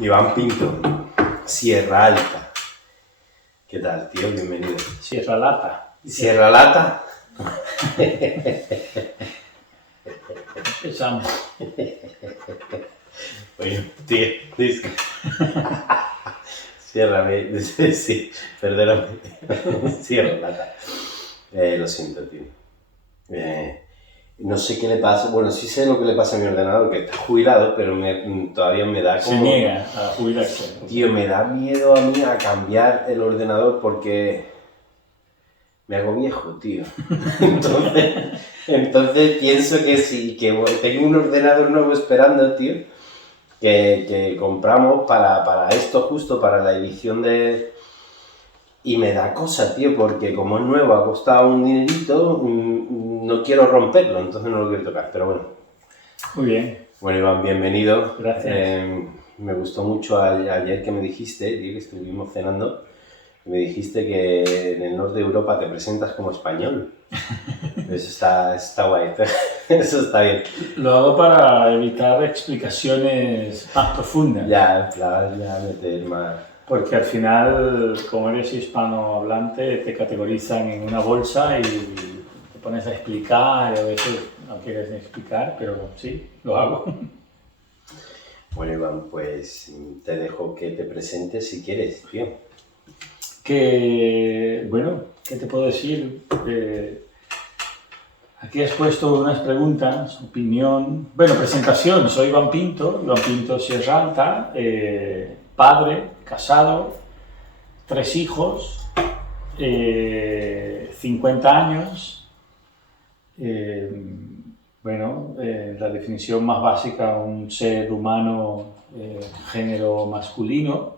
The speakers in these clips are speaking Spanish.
Iván Pinto, Sierra Alta. ¿Qué tal, tío? Bienvenido. Sierra Lata. ¿Sierra Lata? Empezamos. Bueno, tío, Sierra, sí, perdóname. Sierra Lata. Lo siento, tío. No sé qué le pasa. Bueno, sí sé lo que le pasa a mi ordenador, que está jubilado, pero todavía me da como... Se niega a jubilarse. Tío, me da miedo a mí a cambiar el ordenador porque me hago viejo, tío. Entonces pienso que sí, que tengo un ordenador nuevo esperando, tío, que compramos para esto justo, para la edición de... Y me da cosa, tío, porque como es nuevo, ha costado un dinerito, no quiero romperlo, entonces no lo quiero tocar, pero bueno. Muy bien. Bueno, Iván, bienvenido. Gracias. Me gustó mucho ayer que me dijiste, tío, que estuvimos cenando, me dijiste que en el norte de Europa te presentas como español. Eso está guay, eso está bien. Lo hago para evitar explicaciones más profundas. Ya meter más... Porque al final, como eres hispanohablante, te categorizan en una bolsa y te pones a explicar y a veces no quieres ni explicar, pero sí, lo hago. Bueno, Iván, pues te dejo que te presentes si quieres, tío. Bueno, ¿qué te puedo decir? Aquí has puesto unas preguntas, opinión... Bueno, presentación, soy Iván Pinto Sierra Alta, padre, casado, 3 hijos, 50 años. La definición más básica, un ser humano, género masculino,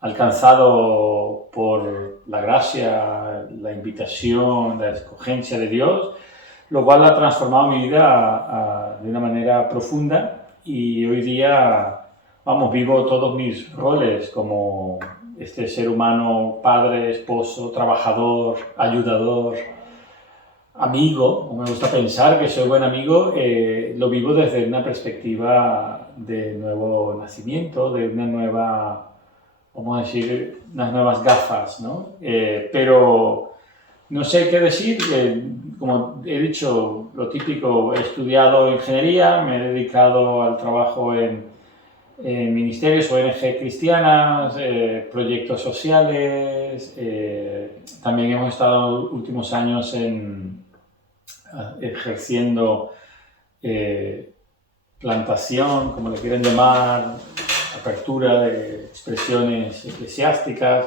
alcanzado por la gracia, la invitación, la escogencia de Dios, lo cual ha transformado mi vida de una manera profunda y hoy día, vivo todos mis roles como este ser humano, padre, esposo, trabajador, ayudador, amigo. Me gusta pensar que soy buen amigo, lo vivo desde una perspectiva de nuevo nacimiento, de una nueva, vamos a decir, unas nuevas gafas, ¿no? Pero no sé qué decir, como he dicho, lo típico, he estudiado ingeniería, me he dedicado al trabajo en ministerios, ONG cristianas, proyectos sociales, también hemos estado últimos años ejerciendo plantación, como le quieren llamar, apertura de expresiones eclesiásticas.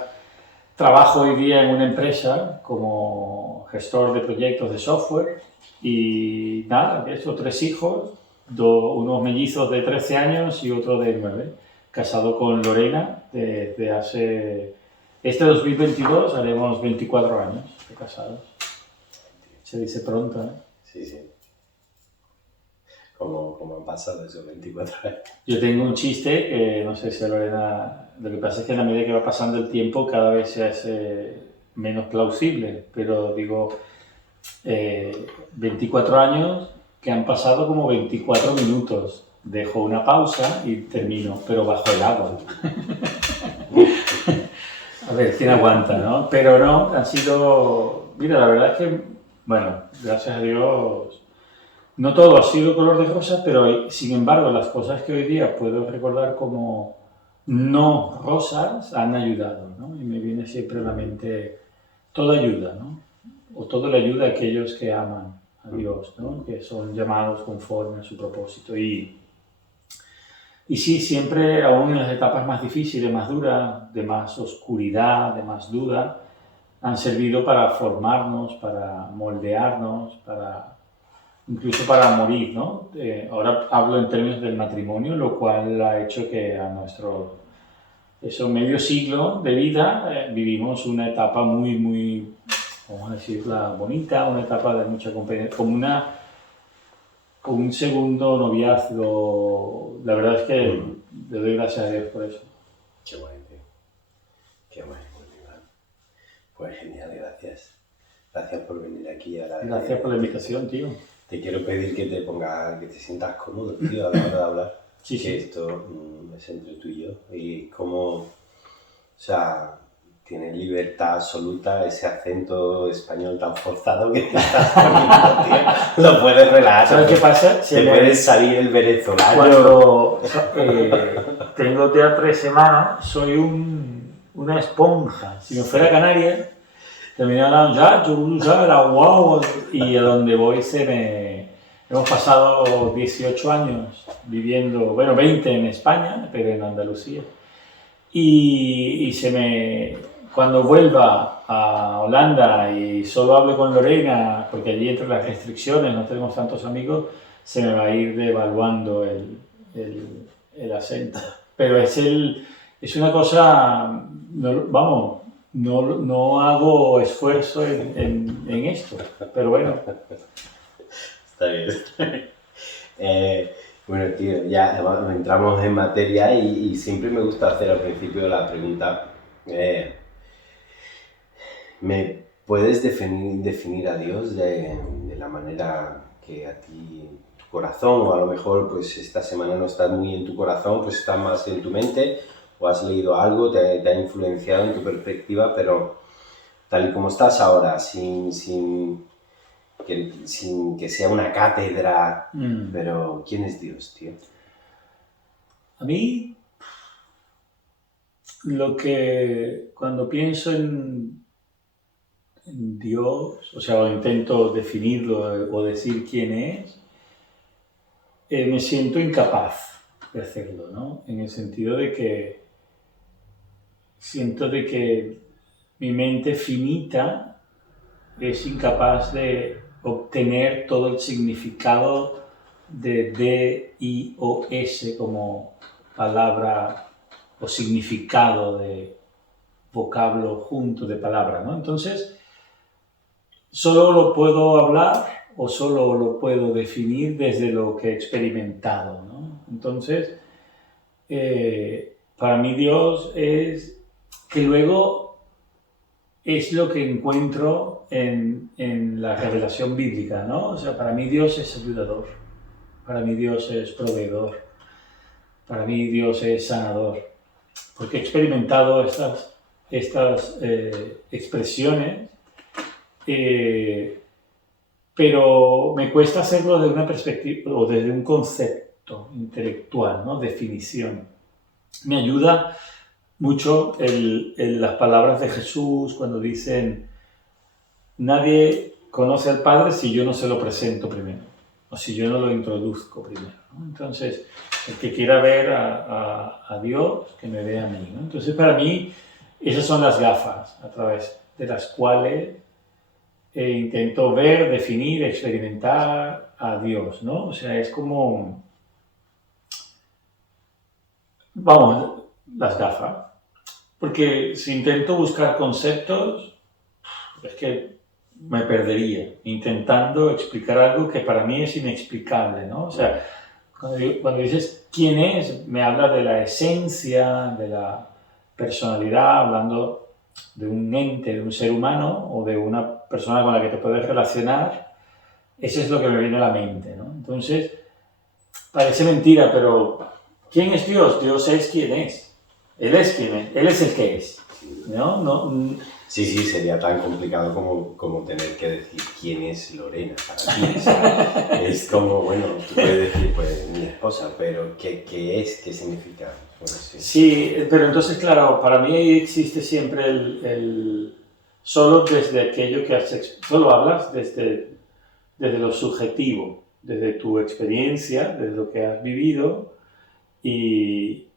Trabajo hoy día en una empresa como gestor de proyectos de software y nada, eso, 3 hijos, unos mellizos de 13 años y otro de 9. Casado con Lorena desde hace... Este 2022 haremos 24 años de casados. Se dice pronto, ¿eh? Sí. ¿Cómo han pasado esos 24 años? Yo tengo un chiste que no sé si Lorena... Lo que pasa es que a medida que va pasando el tiempo cada vez se hace menos plausible, pero digo, 24 años que han pasado como 24 minutos. Dejo una pausa y termino, pero bajo el agua. A ver, ¿quién aguanta, no? Pero no, han sido... Mira, la verdad es que, bueno, gracias a Dios, no todo ha sido color de rosa, pero sin embargo las cosas que hoy día puedo recordar como no rosas han ayudado, ¿no? Y me viene siempre a la mente toda ayuda, ¿no? O todo le ayuda a aquellos que aman a Dios, ¿no? Que son llamados conforme a su propósito. Y sí, siempre, aún en las etapas más difíciles, más duras, de más oscuridad, de más duda, han servido para formarnos, para moldearnos, incluso para morir, ¿no? Ahora hablo en términos del matrimonio, lo cual ha hecho que a nuestro medio siglo de vida vivimos una etapa muy, vamos a decirla, bonita, una etapa de mucha competencia, como un segundo noviazgo. La verdad es que le doy gracias a Dios por eso. Qué guay, tío. Qué guay, muy bien. Pues genial, gracias. Gracias por venir aquí a la... Gracias por la invitación, tío. Te quiero pedir que te sientas cómodo, tío, a la hora de hablar. Sí, que sí. esto es entre tú y yo, y cómo, o sea, tiene libertad absoluta ese acento español tan forzado que te estás poniendo, tío. Lo puedes relajar. ¿Sabes qué pasa? Te puede salir el venezolano. Cuando tengo ya 3 semanas, soy una esponja. Si me fuera a Canarias, terminaba hablando ya, wow, y a donde voy Hemos pasado 18 años viviendo, bueno, 20 en España, pero en Andalucía. Y cuando vuelva a Holanda y solo hable con Lorena, porque allí entre las restricciones no tenemos tantos amigos, se me va a ir devaluando el acento. Pero es una cosa, no hago esfuerzo en esto, pero bueno. Está bien. Bueno, tío, ya entramos en materia y siempre me gusta hacer al principio la pregunta, ¿me puedes definir a Dios de la manera que a ti, tu corazón, o a lo mejor pues esta semana no estás muy en tu corazón, pues está más en tu mente, o has leído algo, te ha influenciado en tu perspectiva, pero tal y como estás ahora, sin que sea una cátedra, pero ¿quién es Dios, tío? A mí, cuando pienso en Dios, o sea, o intento definirlo o decir quién es, me siento incapaz de hacerlo, ¿no? En el sentido de que siento de que mi mente finita es incapaz de obtener todo el significado de D-I-O-S como palabra o significado de vocablo junto de palabra, ¿no? Entonces, solo lo puedo hablar o solo lo puedo definir desde lo que he experimentado, ¿no? Entonces, para mí Dios es que luego es lo que encuentro en la revelación bíblica, ¿no? O sea, para mí Dios es ayudador, para mí Dios es proveedor, para mí Dios es sanador, porque he experimentado estas expresiones, pero me cuesta hacerlo desde una perspectiva o desde un concepto intelectual, ¿no? Definición. Me ayuda mucho las palabras de Jesús cuando dicen: nadie conoce al Padre si yo no se lo presento primero, o si yo no lo introduzco primero, ¿no? Entonces, el que quiera ver a Dios, que me vea a mí, ¿no? Entonces, para mí, esas son las gafas a través de las cuales intento ver, definir, experimentar a Dios, ¿no? O sea, es como, vamos, las gafas. Porque si intento buscar conceptos, es que me perdería intentando explicar algo que para mí es inexplicable, ¿no? O sea, cuando dices quién es, me habla de la esencia, de la personalidad, hablando de un ente, de un ser humano o de una persona con la que te puedes relacionar. Eso es lo que me viene a la mente, ¿no? Entonces, parece mentira, pero ¿quién es Dios? Dios es quien es. Él es quien es. Él es el que es, ¿no? Sí, sería tan complicado como tener que decir quién es Lorena para ti. O sea, es como, bueno, tú puedes decir, pues, mi esposa, pero ¿qué es? ¿Qué significa? Bueno, sí, pero entonces, claro, para mí existe siempre solo desde aquello que solo hablas desde lo subjetivo, desde tu experiencia, desde lo que has vivido, y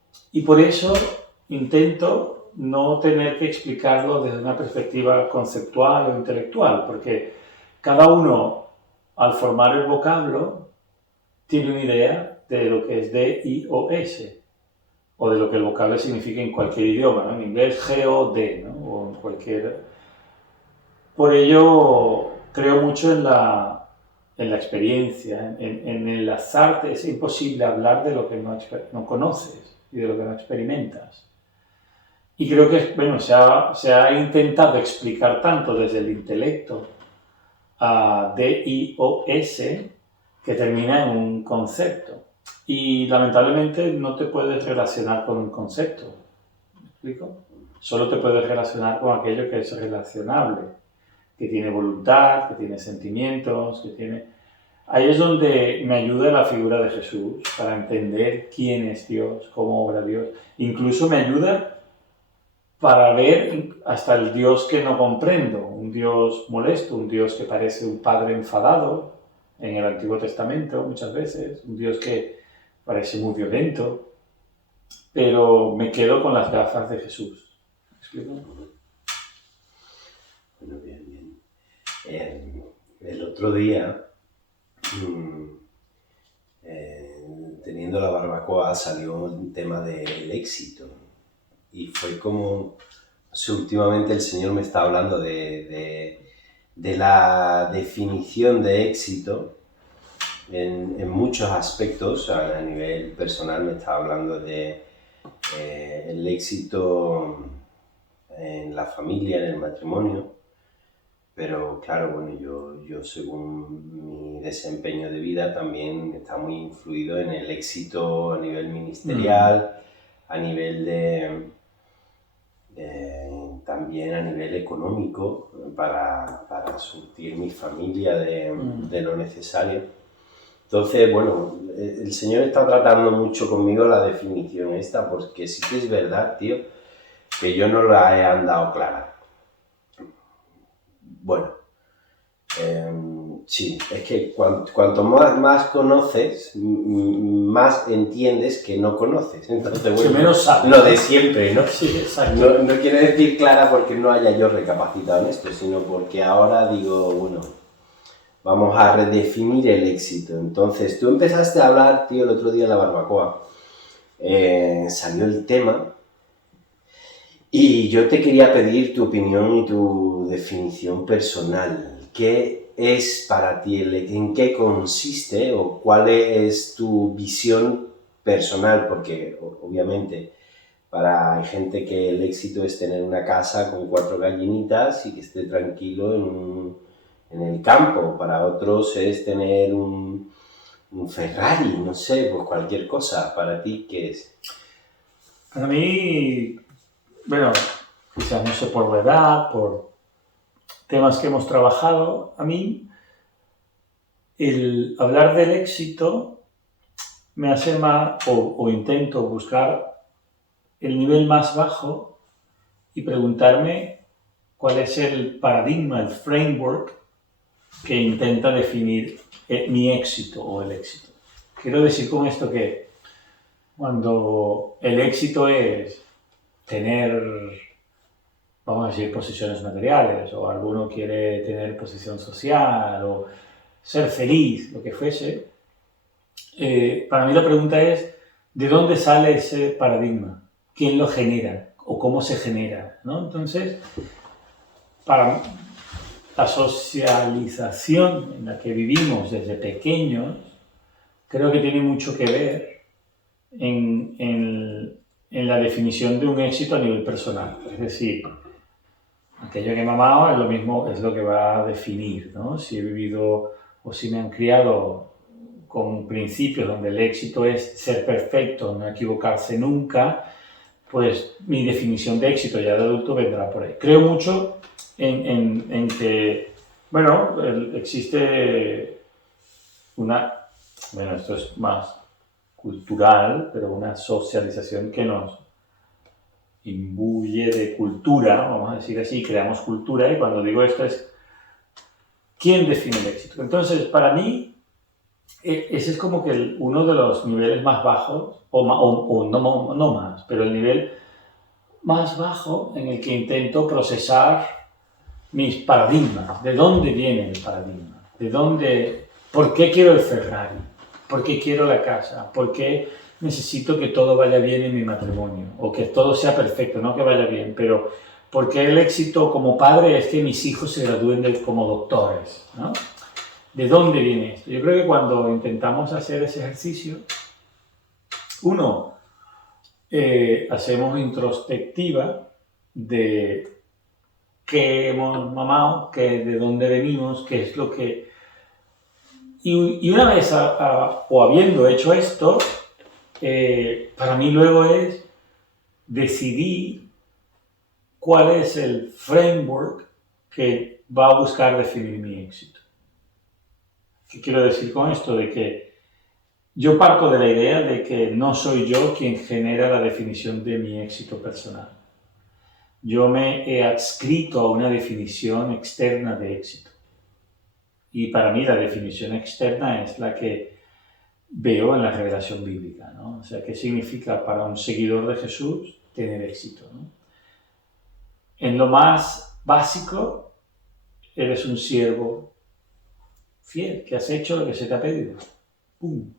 por eso intento no tener que explicarlo desde una perspectiva conceptual o intelectual, porque cada uno, al formar el vocablo, tiene una idea de lo que es D, I o S, o de lo que el vocablo significa en cualquier idioma, ¿no? En inglés, G o D, ¿no? O en cualquier... Por ello, creo mucho en la experiencia, en el azar. Es imposible hablar de lo que no conoces y de lo que no experimentas. Y creo que, bueno, se ha intentado explicar tanto desde el intelecto a D-I-O-S que termina en un concepto. Y lamentablemente no te puedes relacionar con un concepto. ¿Me explico? Solo te puedes relacionar con aquello que es relacionable, que tiene voluntad, que tiene sentimientos, que tiene... Ahí es donde me ayuda la figura de Jesús para entender quién es Dios, cómo obra Dios. Incluso me ayuda para ver hasta el Dios que no comprendo, un Dios molesto, un Dios que parece un padre enfadado en el Antiguo Testamento muchas veces, un Dios que parece muy violento, pero me quedo con las gafas de Jesús. ¿Me explico? Bueno, bien, bien. El otro día, teniendo la barbacoa, salió un tema del éxito. Y fue como, no sé, últimamente el Señor me está hablando de la definición de éxito en muchos aspectos. A nivel personal me está hablando de el éxito en la familia, en el matrimonio. Pero claro, bueno, yo según mi desempeño de vida también está muy influido en el éxito a nivel ministerial, a nivel también a nivel económico, para surtir mi familia de lo necesario. Entonces, bueno, el Señor está tratando mucho conmigo la definición esta, porque sí que es verdad, tío, que yo no la he andado clara. Bueno, sí, es que cuanto más conoces, más entiendes que no conoces. Entonces, bueno, menos sabes. lo de siempre, ¿no? Sí, exacto. No quiero decir clara porque no haya yo recapacitado en esto, sino porque ahora digo, bueno, vamos a redefinir el éxito. Entonces, tú empezaste a hablar, tío, el otro día en la barbacoa, salió el tema. Y yo te quería pedir tu opinión y tu definición personal. ¿Qué es para ti, en qué consiste o cuál es tu visión personal? Porque obviamente hay gente que el éxito es tener una casa con 4 gallinitas y que esté tranquilo en el campo. Para otros es tener un Ferrari, no sé, pues cualquier cosa. ¿Para ti qué es? Para mí, bueno, quizás no sé por la edad, por temas que hemos trabajado, a mí el hablar del éxito me hace más, o intento buscar el nivel más bajo y preguntarme cuál es el paradigma, el framework que intenta definir mi éxito o el éxito. Quiero decir con esto que cuando el éxito es tener, vamos a decir, posesiones materiales, o alguno quiere tener posición social, o ser feliz, lo que fuese, para mí la pregunta es, ¿de dónde sale ese paradigma? ¿Quién lo genera? ¿O cómo se genera? ¿No? Entonces, para la socialización en la que vivimos desde pequeños, creo que tiene mucho que ver en la definición de un éxito a nivel personal. Es decir, aquello que he mamado es lo mismo, es lo que va a definir, ¿no? Si he vivido o si me han criado con principios donde el éxito es ser perfecto, no equivocarse nunca, pues mi definición de éxito ya de adulto vendrá por ahí. Creo mucho en que, bueno, existe una, bueno, esto es más cultural, pero una socialización que nos imbuye de cultura, vamos a decir así, creamos cultura, y cuando digo esto es ¿quién define el éxito? Entonces, para mí, ese es como que uno de los niveles más bajos, o no más, pero el nivel más bajo en el que intento procesar mis paradigmas. ¿De dónde viene el paradigma? ¿Por qué quiero el Ferrari? ¿Por qué quiero la casa? ¿Por qué necesito que todo vaya bien en mi matrimonio? O que todo sea perfecto, no que vaya bien, pero ¿por qué el éxito como padre es que mis hijos se gradúen como doctores? ¿No? ¿De dónde viene esto? Yo creo que cuando intentamos hacer ese ejercicio, uno, hacemos introspectiva de qué hemos mamado, de dónde venimos, qué es lo que... Y una vez o habiendo hecho esto, para mí luego es decidir cuál es el framework que va a buscar definir mi éxito. ¿Qué quiero decir con esto? De que yo parto de la idea de que no soy yo quien genera la definición de mi éxito personal. Yo me he adscrito a una definición externa de éxito. Y para mí la definición externa es la que veo en la revelación bíblica, ¿no? O sea, ¿qué significa para un seguidor de Jesús tener éxito, ¿no? En lo más básico, eres un siervo fiel, que has hecho lo que se te ha pedido. ¡Pum!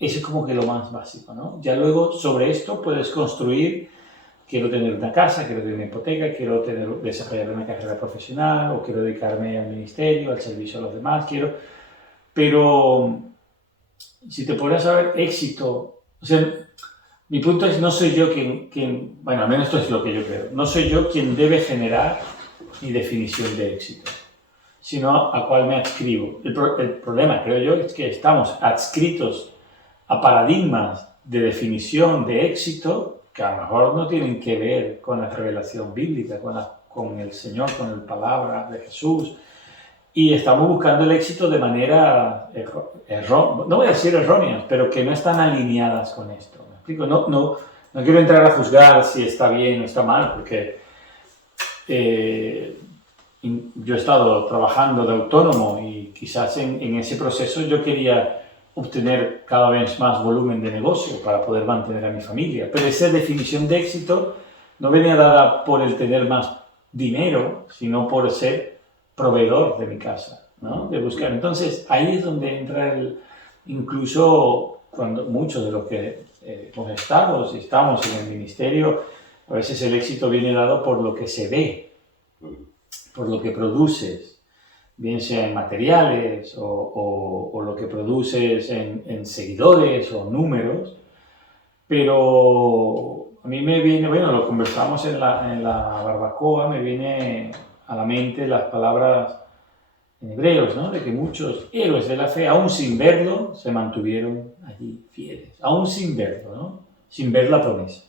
Eso es como que lo más básico, ¿no? Ya luego sobre esto puedes construir, quiero tener una casa, quiero tener una hipoteca, quiero desarrollar una carrera profesional, o quiero dedicarme al ministerio, al servicio a los demás, pero si te pones a ver éxito, o sea, mi punto es, no soy yo quien, bueno, al menos esto es lo que yo creo, no soy yo quien debe generar mi definición de éxito, sino a cuál me adscribo. El problema, creo yo, es que estamos adscritos a paradigmas de definición de éxito que a lo mejor no tienen que ver con la revelación bíblica, con el Señor, con la palabra de Jesús. Y estamos buscando el éxito de manera, no voy a decir erróneas, pero que no están alineadas con esto. ¿Me explico? No quiero entrar a juzgar si está bien o está mal, porque yo he estado trabajando de autónomo y quizás en ese proceso yo quería obtener cada vez más volumen de negocio para poder mantener a mi familia. Pero esa definición de éxito no venía dada por el tener más dinero, sino por ser proveedor de mi casa, ¿no? De buscar. Entonces, ahí es donde entra incluso cuando muchos de los que estamos en el ministerio, a veces el éxito viene dado por lo que se ve, por lo que produces, bien sea en materiales o lo que produces en seguidores o números, pero a mí me viene, bueno, lo conversamos en la barbacoa, me viene a la mente las palabras en hebreos, ¿no? De que muchos héroes de la fe, aún sin verlo, se mantuvieron allí fieles, aún sin verlo, ¿no? Sin ver la promesa.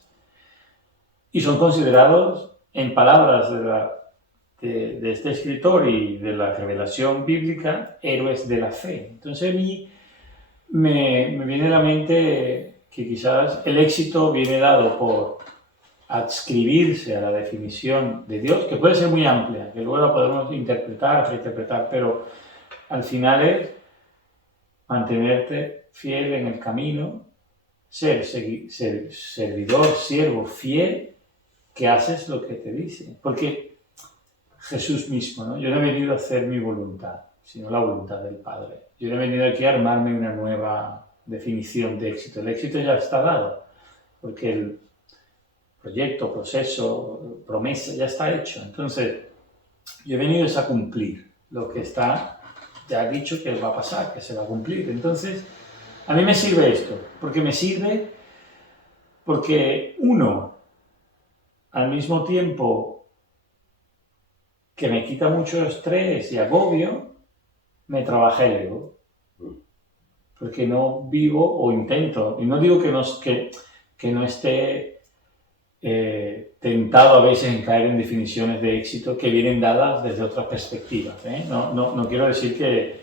Y son considerados, en palabras de este escritor y de la revelación bíblica, héroes de la fe. Entonces a mí me viene a la mente que quizás el éxito viene dado por adscribirse a la definición de Dios, que puede ser muy amplia, que luego la podemos interpretar, reinterpretar, pero al final es mantenerte fiel en el camino, ser servidor, siervo, fiel, que haces lo que te dice. Porque Jesús mismo, ¿no? Yo no he venido a hacer mi voluntad, sino la voluntad del Padre. Yo no he venido aquí a armarme una nueva definición de éxito. El éxito ya está dado, porque el proyecto, proceso, promesa ya está hecho. Entonces, yo he venido a cumplir lo que está ya dicho que va a pasar, que se va a cumplir. Entonces, a mí me sirve esto, porque uno, al mismo tiempo que me quita mucho estrés y agobio, me trabaja el ego. Porque no vivo o intento, y no digo que no esté tentado a veces en caer en definiciones de éxito que vienen dadas desde otras perspectivas. No quiero decir que,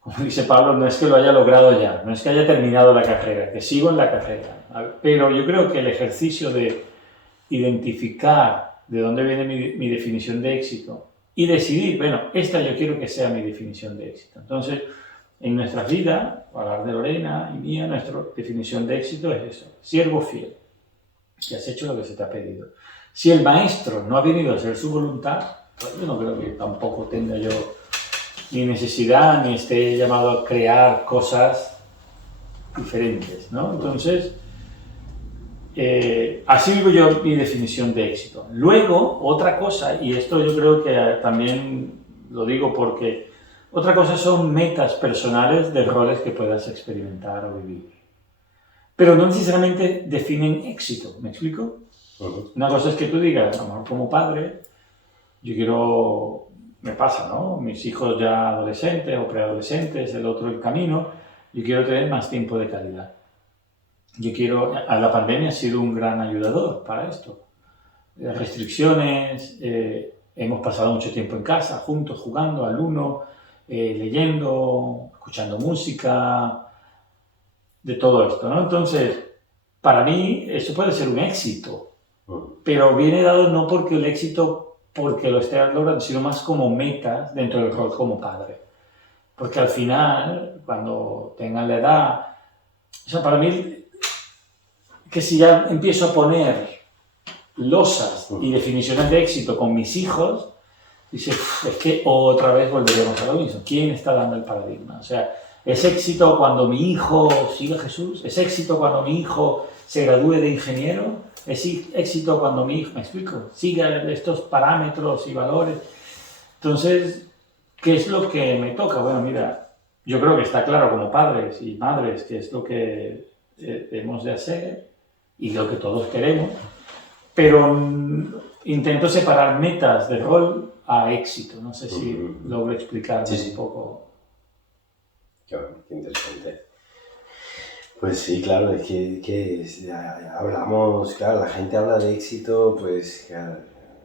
como dice Pablo, no es que lo haya logrado ya, no es que haya terminado la carrera, que sigo en la carrera. Pero yo creo que el ejercicio de identificar de dónde viene mi definición de éxito y decidir, bueno, esta yo quiero que sea mi definición de éxito. Entonces, en nuestra vida, para hablar de Lorena y mía, nuestra definición de éxito es eso: siervo fiel, que has hecho lo que se te ha pedido. Si el maestro no ha venido a hacer su voluntad, pues yo no creo que tampoco tenga yo ni necesidad ni esté llamado a crear cosas diferentes, ¿no? Entonces, así vivo yo mi definición de éxito. Luego, otra cosa, y esto yo creo que también lo digo porque otra cosa son metas personales de roles que puedas experimentar o vivir. Pero no necesariamente definen éxito, ¿me explico? Una cosa es que tú digas, a lo mejor como padre, yo quiero me pasa, ¿no? Mis hijos ya adolescentes o preadolescentes, el otro en camino, yo quiero tener más tiempo de calidad. La pandemia ha sido un gran ayudador para esto. Las restricciones, hemos pasado mucho tiempo en casa, juntos, jugando al uno, leyendo, escuchando música, de todo esto, ¿no? Entonces, para mí eso puede ser un éxito, pero viene dado no porque el éxito, porque lo esté logrando, sino más como metas dentro del rol como padre. Porque al final, cuando tengan la edad, o sea, para mí, que si ya empiezo a poner losas y definiciones de éxito con mis hijos, dice, es que otra vez volveremos a lo mismo. ¿Quién está dando el paradigma? O sea, ¿es éxito cuando mi hijo sigue a Jesús? ¿Es éxito cuando mi hijo se gradúe de ingeniero? ¿Es éxito cuando mi hijo, me explico, siga estos parámetros y valores? Entonces, ¿qué es lo que me toca? Bueno, mira, yo creo que está claro como padres y madres qué es lo que debemos de hacer y lo que todos queremos, pero intento separar metas de rol a éxito. No sé si logro explicarme un poco. Qué interesante. Pues sí, claro, es que hablamos, claro, la gente habla de éxito, pues, claro,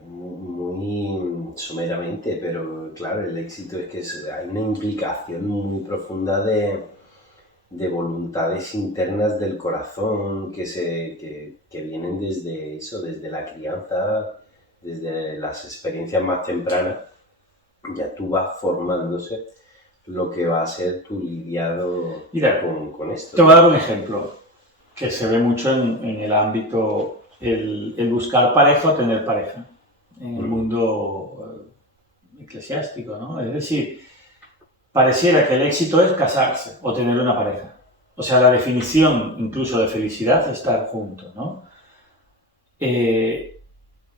muy someramente, pero claro, el éxito es que hay una implicación muy profunda de voluntades internas del corazón que vienen desde eso, desde la crianza, desde las experiencias más tempranas, ya tú vas formándose lo que va a ser tu lidiado con esto. Te voy a dar un ejemplo que se ve mucho en el ámbito, el buscar pareja o tener pareja, en el mundo eclesiástico, ¿no? Es decir, pareciera que el éxito es casarse o tener una pareja. O sea, la definición incluso de felicidad es estar juntos, ¿no?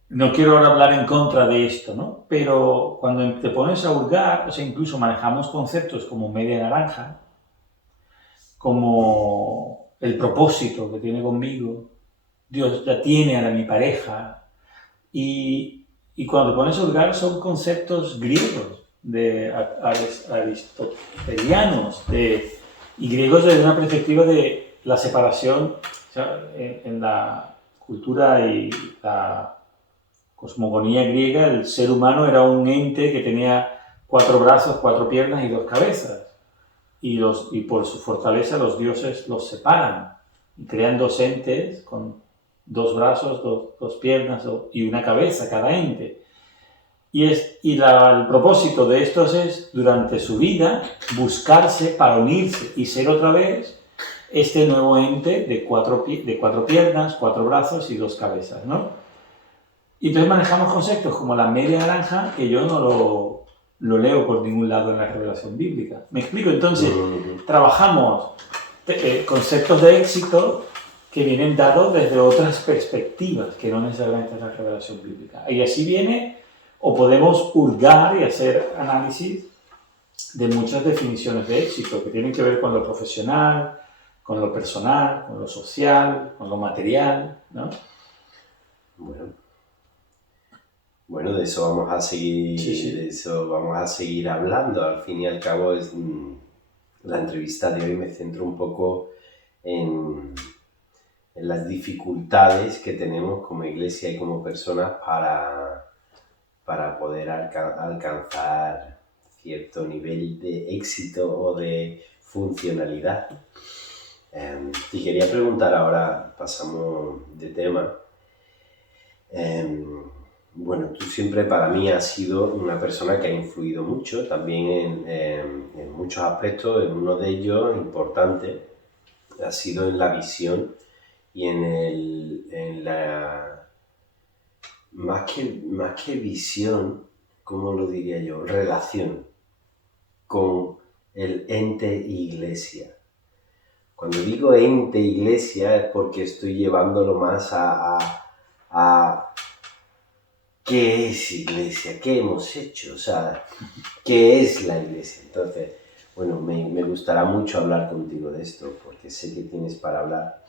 No quiero ahora hablar en contra de esto, ¿no? Pero cuando te pones a hurgar, o sea, incluso manejamos conceptos como media naranja, como el propósito que tiene conmigo, Dios ya tiene a mi pareja, y cuando te pones a hurgar son conceptos griegos, de aristotelianos, y griegos desde una perspectiva de la separación, o sea, en la cultura y la cosmogonía griega, el ser humano era un ente que tenía 4 brazos, 4 piernas y 2 cabezas. Y por su fortaleza los dioses los separan y crean 2 entes con 2 brazos, 2 piernas y una cabeza cada ente. El propósito de estos es, durante su vida, buscarse para unirse y ser otra vez este nuevo ente de 4 piernas, 4 brazos y 2 cabezas, ¿no? Y entonces manejamos conceptos como la media naranja, que yo no lo leo por ningún lado en la revelación bíblica. ¿Me explico? Entonces, trabajamos conceptos de éxito que vienen dados desde otras perspectivas, que no necesariamente es la revelación bíblica. Y así viene, o podemos hurgar y hacer análisis de muchas definiciones de éxito, que tienen que ver con lo profesional, con lo personal, con lo social, con lo material, ¿no? Bueno, de eso vamos a seguir, de eso vamos a seguir hablando. Al fin y al cabo, la entrevista de hoy me centro un poco en las dificultades que tenemos como iglesia y como personas para poder alcanzar cierto nivel de éxito o de funcionalidad. Te quería preguntar ahora, pasamos de tema. Bueno, tú siempre para mí has sido una persona que ha influido mucho, también en muchos aspectos. En uno de ellos, importante, ha sido en la visión y en la... Más que visión, ¿cómo lo diría yo? Relación con el ente iglesia. Cuando digo ente iglesia es porque estoy llevándolo más a ¿qué es iglesia? ¿Qué hemos hecho? O sea, ¿qué es la iglesia? Entonces, bueno, me gustará mucho hablar contigo de esto, porque sé que tienes para hablar.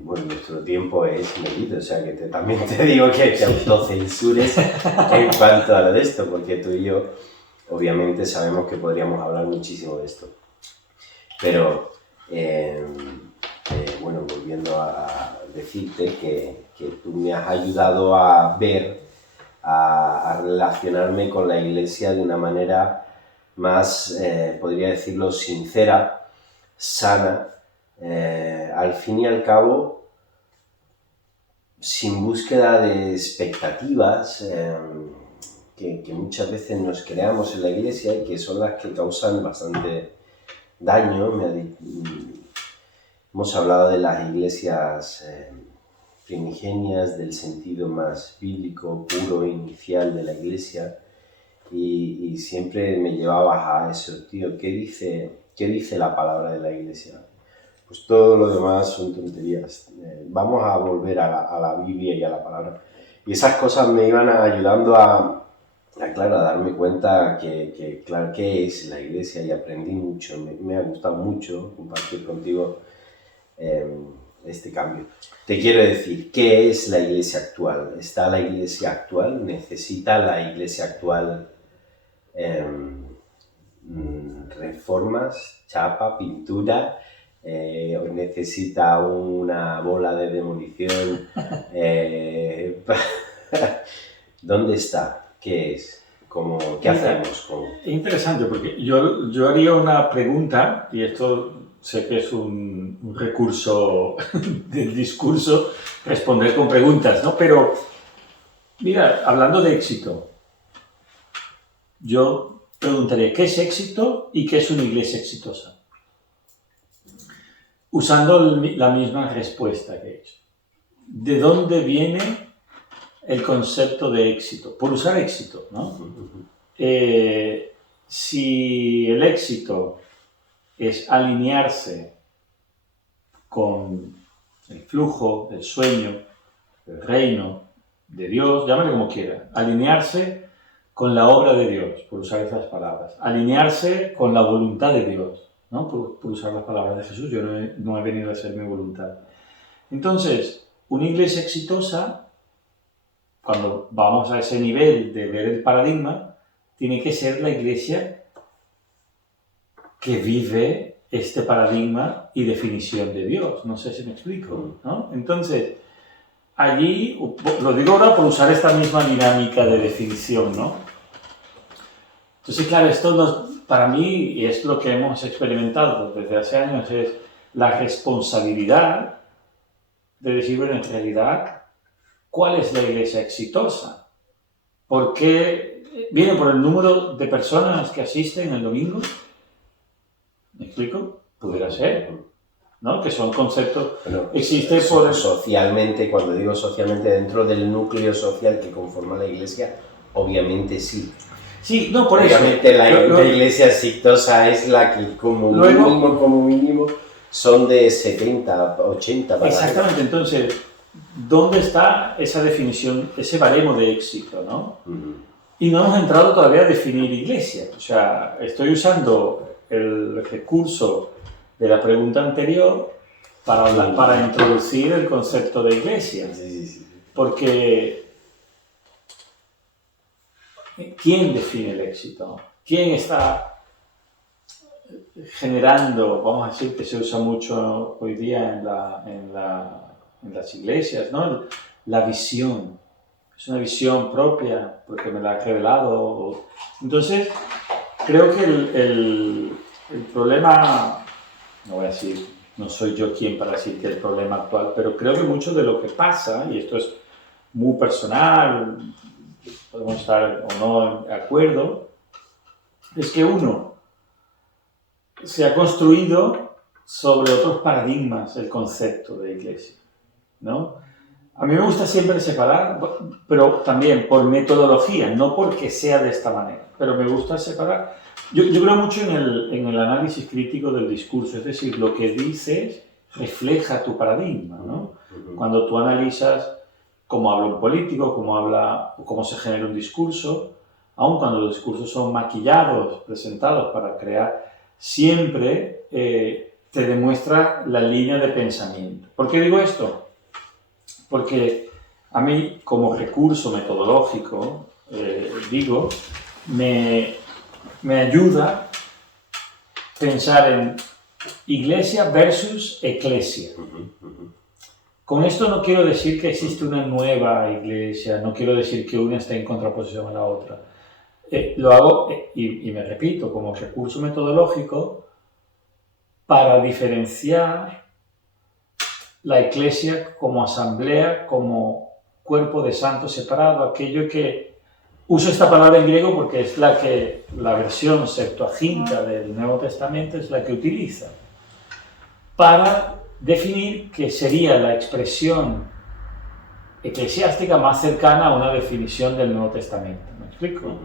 bueno, nuestro tiempo es medido, o sea que también te digo que te autocensures en cuanto a lo de esto, porque tú y yo obviamente sabemos que podríamos hablar muchísimo de esto. Pero, bueno, volviendo a decirte que tú me has ayudado a ver, a relacionarme con la Iglesia de una manera más, podría decirlo, sincera, sana, al fin y al cabo, sin búsqueda de expectativas que muchas veces nos creamos en la Iglesia y que son las que causan bastante daño. Hemos hablado de las iglesias primigenias, del sentido más bíblico, puro, inicial de la Iglesia, y siempre me llevabas a eso, tío, ¿qué dice la palabra de la Iglesia? Pues todo lo demás son tonterías. Vamos a volver a la Biblia y a la palabra. Y esas cosas me iban ayudando claro, a darme cuenta claro, qué es la Iglesia, y aprendí mucho. Me ha gustado mucho compartir contigo este cambio. Te quiero decir, ¿qué es la Iglesia actual? ¿Está la Iglesia actual? ¿Necesita la Iglesia actual reformas, chapa, pintura? ¿O necesita una bola de demolición? ¿Dónde está? ¿Qué es? ¿Qué hacemos? Es interesante porque yo haría una pregunta, y esto sé que es un recurso del discurso, responder con preguntas, ¿no? Pero, mira, hablando de éxito, yo preguntaría, ¿qué es éxito y qué es una iglesia exitosa? Usando la misma respuesta que he hecho. ¿De dónde viene el concepto de éxito? Por usar éxito, ¿no? Si el éxito es alinearse con el flujo, el sueño, el reino de Dios, llámale como quiera, alinearse con la obra de Dios, por usar esas palabras, alinearse con la voluntad de Dios, ¿no? Por usar las palabras de Jesús, yo no he venido a hacer mi voluntad. Entonces, una iglesia exitosa, cuando vamos a ese nivel de ver el paradigma, tiene que ser la iglesia que vive este paradigma y definición de Dios. No sé si me explico, ¿no? Entonces, allí, lo digo ahora por usar esta misma dinámica de definición, ¿no? Entonces, claro, esto para mí, y es lo que hemos experimentado desde hace años, es la responsabilidad de decir, bueno, en realidad, ¿cuál es la iglesia exitosa? ¿Por qué viene por el número de personas que asisten el domingo? ¿Me explico? Pudiera ser, ¿no? Que son conceptos... Bueno, existe por... Socialmente, cuando digo socialmente, dentro del núcleo social que conforma la iglesia, obviamente sí. Sí, no, por obviamente eso. La iglesia exitosa es la que como mínimo son de 70, 80 para exactamente, arriba. Entonces, ¿dónde está esa definición, ese baremo de éxito, ¿no? Y no hemos entrado todavía a definir iglesia. O sea, estoy usando el recurso de la pregunta anterior para introducir el concepto de iglesia. Sí. Porque ¿quién define el éxito? ¿Quién está generando, vamos a decir que se usa mucho hoy día en las iglesias, ¿no? La visión. Es una visión propia porque me la ha revelado. Entonces, creo que el problema, no voy a decir, no soy yo quien para decir que el problema actual, pero creo que mucho de lo que pasa, y esto es muy personal, podemos estar o no de acuerdo, es que uno se ha construido sobre otros paradigmas el concepto de iglesia, ¿no? A mí me gusta siempre separar, pero también por metodología, no porque sea de esta manera, pero me gusta separar. Yo creo mucho en el análisis crítico del discurso, es decir, lo que dices refleja tu paradigma, ¿no? Cuando tú analizas cómo habla un político, cómo se genera un discurso, aun cuando los discursos son maquillados, presentados para crear, siempre te demuestra la línea de pensamiento. ¿Por qué digo esto? Porque a mí, como recurso metodológico, me ayuda pensar en iglesia versus eclesia. Con esto no quiero decir que existe una nueva iglesia, no quiero decir que una está en contraposición a la otra. Lo hago, y me repito, como recurso metodológico para diferenciar la iglesia como asamblea, como cuerpo de santos separado, aquello que uso esta palabra en griego porque es la versión Septuaginta del Nuevo Testamento es la que utiliza para definir que sería la expresión eclesiástica más cercana a una definición del Nuevo Testamento. ¿Me explico?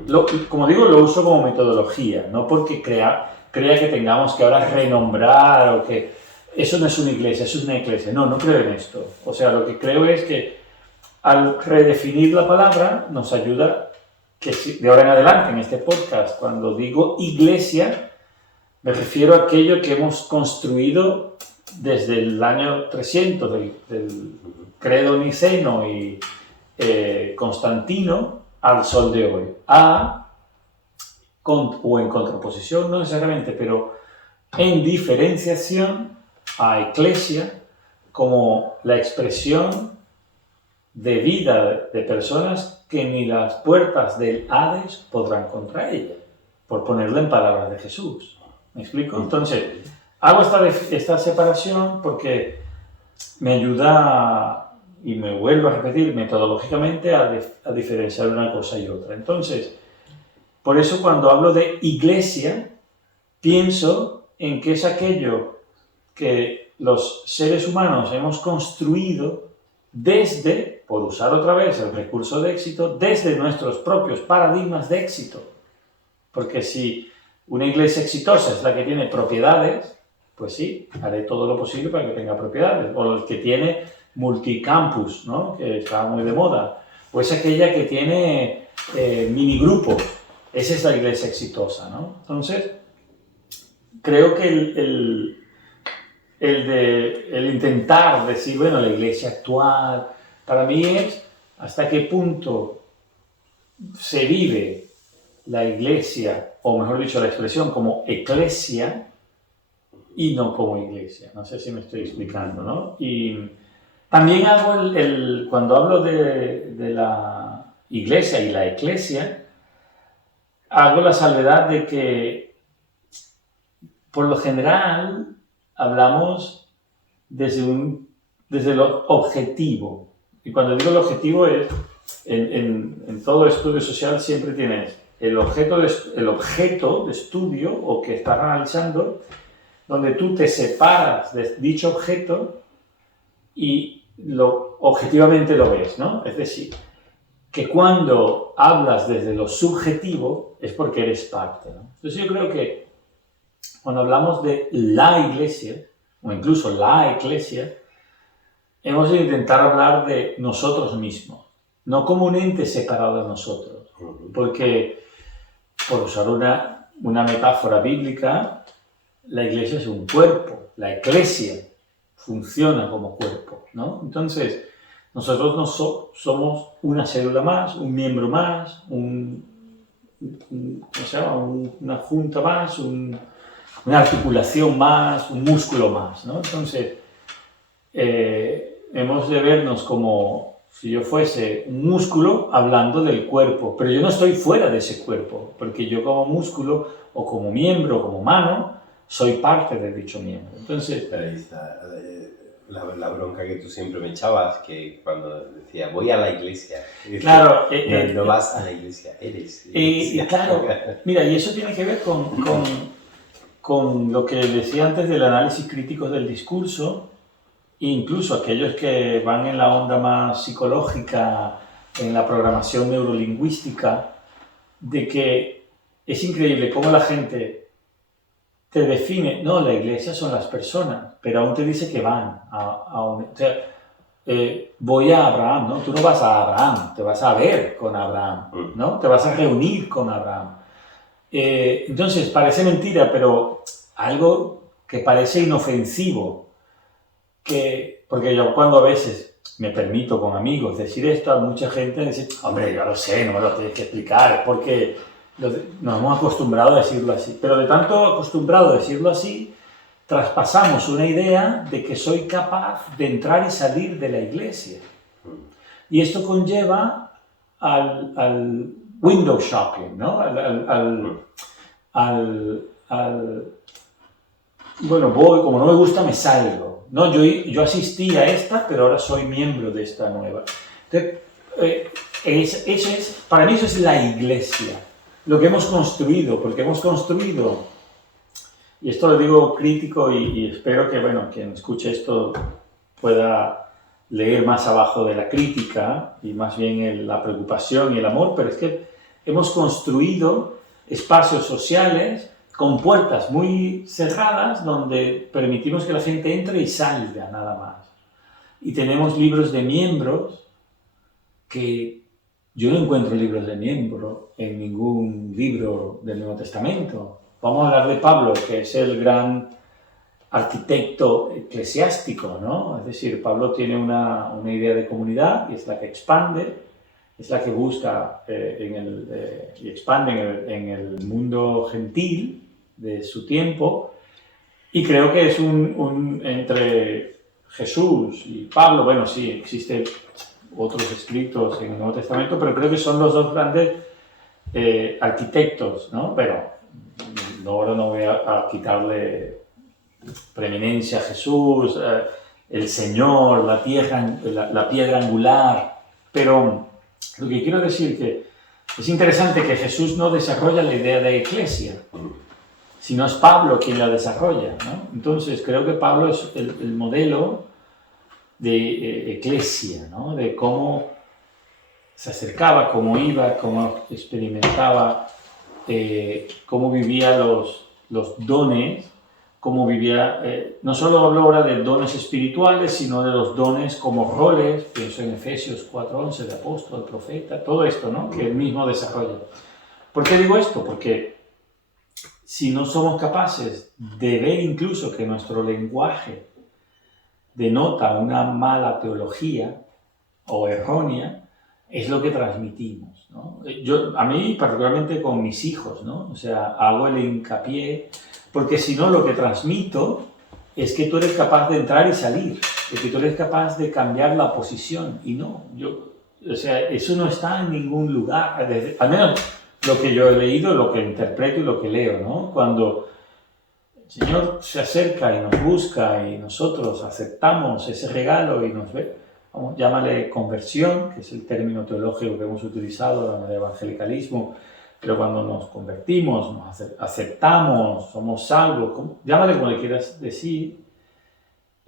Como digo, lo uso como metodología, no porque crea que tengamos que ahora renombrar o que eso no es una iglesia, eso es una eclesia. No, no creo en esto. O sea, lo que creo es que al redefinir la palabra nos ayuda que de ahora en adelante en este podcast, cuando digo iglesia, me refiero a aquello que hemos construido desde el año 300 del credo niceno y Constantino al sol de hoy. O en contraposición, no necesariamente, pero en diferenciación a eclesia como la expresión de vida de personas que ni las puertas del Hades podrán contra ella, por ponerlo en palabras de Jesús. ¿Me explico? Entonces, hago esta separación porque me ayuda, y me vuelvo a repetir, metodológicamente a diferenciar una cosa y otra. Entonces, por eso cuando hablo de iglesia, pienso en que es aquello que los seres humanos hemos construido desde, por usar otra vez el recurso de éxito, desde nuestros propios paradigmas de éxito. Porque si una iglesia exitosa es la que tiene propiedades, pues sí, haré todo lo posible para que tenga propiedades. O el que tiene multicampus, ¿no? Que está muy de moda. O es aquella que tiene minigrupos. Esa es la iglesia exitosa, ¿no? Entonces, creo que el intentar decir, bueno, la iglesia actual, para mí es hasta qué punto se vive la iglesia, o mejor dicho, la expresión como eclesia y no como iglesia. No sé si me estoy explicando, ¿no? Y también hago cuando hablo de la iglesia y la eclesia, hago la salvedad de que, por lo general, hablamos desde lo objetivo. Y cuando digo el objetivo es, en todo estudio social siempre tienes el objeto de estudio o que estás analizando, donde tú te separas de dicho objeto y objetivamente lo ves, ¿no? Es decir, que cuando hablas desde lo subjetivo es porque eres parte, ¿no? Entonces yo creo que cuando hablamos de la iglesia, o incluso la eclesia, hemos de intentar hablar de nosotros mismos, no como un ente separado de nosotros. Porque, por usar una metáfora bíblica, la iglesia es un cuerpo, la eclesia funciona como cuerpo, ¿no? Entonces, nosotros no somos una célula más, un miembro más, ¿cómo se llama? Una junta más, una articulación más, un músculo más, ¿no? Entonces, hemos de vernos como si yo fuese un músculo hablando del cuerpo, pero yo no estoy fuera de ese cuerpo, porque yo como músculo o como miembro o como mano soy parte de dicho miembro. Entonces, ahí está la bronca que tú siempre me echabas, que cuando decía voy a la iglesia, claro, no vas a la iglesia, eres iglesia. Claro, mira, y eso tiene que ver con lo que decía antes del análisis crítico del discurso. Incluso aquellos que van en la onda más psicológica, en la programación neurolingüística, de que es increíble cómo la gente te define, no, la iglesia son las personas, pero aún te dice que van voy a Abraham, ¿no? Tú no vas a Abraham, te vas a ver con Abraham, ¿no? Te vas a reunir con Abraham. Entonces, parece mentira, pero algo que parece inofensivo, porque yo cuando a veces me permito con amigos decir esto, a mucha gente dice, hombre, yo lo sé, no me lo tienes que explicar, es porque nos hemos acostumbrado a decirlo así. Pero de tanto acostumbrado a decirlo así, traspasamos una idea de que soy capaz de entrar y salir de la iglesia. Y esto conlleva al window shopping, ¿no? Bueno, voy, como no me gusta, me salgo. No, yo asistí a esta, pero ahora soy miembro de esta nueva. Entonces, para mí eso es la iglesia, lo que hemos construido, porque hemos construido, y esto lo digo crítico y espero que, bueno, quien escuche esto pueda leer más abajo de la crítica y más bien la preocupación y el amor, pero es que hemos construido espacios sociales con puertas muy cerradas donde permitimos que la gente entre y salga nada más. Y tenemos libros de miembros que yo no encuentro libros de miembro en ningún libro del Nuevo Testamento. Vamos a hablar de Pablo, que es el gran arquitecto eclesiástico, ¿no? Es decir, Pablo tiene una idea de comunidad y es la que expande, es la que busca y expande en el mundo gentil de su tiempo, y creo que es entre Jesús y Pablo, bueno, sí, existen otros escritos en el Nuevo Testamento, pero creo que son los dos grandes arquitectos, ¿no? Pero ahora no voy a quitarle preeminencia a Jesús, el Señor, la piedra angular, pero lo que quiero decir que es interesante que Jesús no desarrolla la idea de iglesia, sino es Pablo quien la desarrolla, ¿no? Entonces creo que Pablo es el modelo de iglesia, ¿no? De cómo se acercaba, cómo iba, cómo experimentaba, cómo vivía los dones, cómo vivía, no solo hablo ahora de dones espirituales, sino de los dones como roles, pienso en Efesios 4:11, de apóstol, profeta, todo esto, ¿no? Que él mismo desarrolla. ¿Por qué digo esto? Porque si no somos capaces de ver incluso que nuestro lenguaje denota una mala teología o errónea, es lo que transmitimos, ¿no? A mí, particularmente con mis hijos, ¿no? O sea, hago el hincapié, porque si no, lo que transmito es que tú eres capaz de entrar y salir, de que tú eres capaz de cambiar la posición, y no, o sea, eso no está en ningún lugar, al menos lo que yo he leído, lo que interpreto y lo que leo, ¿no? Cuando el Señor se acerca y nos busca y nosotros aceptamos ese regalo y nos ve, llámale conversión, que es el término teológico que hemos utilizado en el evangelicalismo, pero cuando nos convertimos, nos aceptamos, somos salvos, llámale como le quieras decir,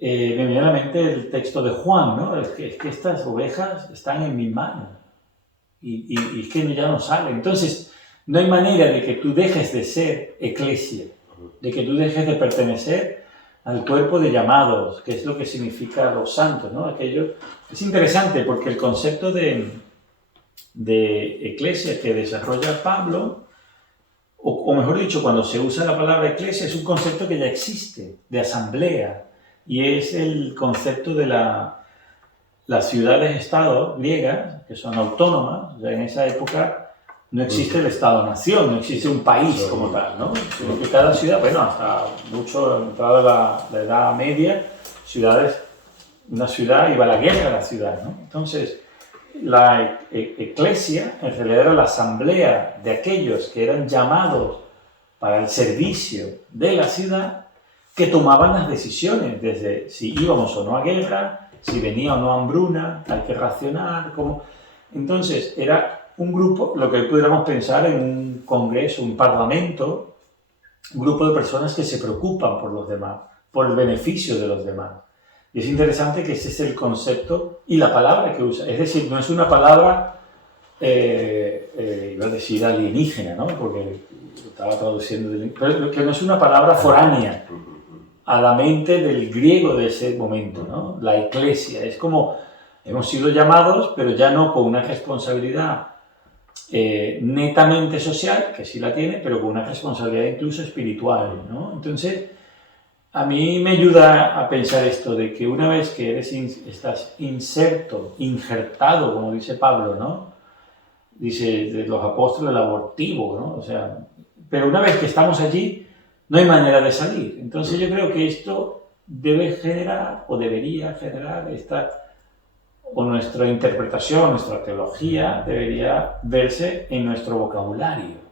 me viene a la mente el texto de Juan, ¿no? Es que estas ovejas están en mi mano y es que ya no salen. Entonces, no hay manera de que tú dejes de ser iglesia, de que tú dejes de pertenecer al cuerpo de llamados, que es lo que significa los santos, ¿no? Aquello es interesante porque el concepto de iglesia que desarrolla Pablo, o mejor dicho, cuando se usa la palabra iglesia, es un concepto que ya existe, de asamblea, y es el concepto de las ciudades-estado griegas, que son autónomas. O sea, en esa época no existe el Estado-nación, no existe un país como tal, ¿no? Sino que cada ciudad, bueno, hasta mucho entrada la Edad Media, una ciudad iba a la guerra a la ciudad, ¿no? Entonces, la iglesia en realidad era la asamblea de aquellos que eran llamados para el servicio de la ciudad, que tomaban las decisiones desde si íbamos o no a guerra, si venía o no hambruna, hay que racionar, cómo. Entonces, era un grupo, lo que pudiéramos pensar en un congreso, un parlamento, un grupo de personas que se preocupan por los demás, por el beneficio de los demás. Y es interesante que ese es el concepto y la palabra que usa. Es decir, no es una palabra, iba a decir alienígena, ¿no? Porque estaba traduciendo, pero que no es una palabra foránea a la mente del griego de ese momento, ¿no? La iglesia. Es como, hemos sido llamados, pero ya no con una responsabilidad netamente social, que sí la tiene, pero con una responsabilidad incluso espiritual, ¿no? Entonces, A mí me ayuda a pensar esto, de que una vez que estás injertado, como dice Pablo, ¿no? Dice de los apóstoles, el abortivo, ¿no? O sea, pero una vez que estamos allí, no hay manera de salir. Entonces yo creo que esto debe generar, o debería generar, o nuestra interpretación, nuestra teología, debería verse en nuestro vocabulario.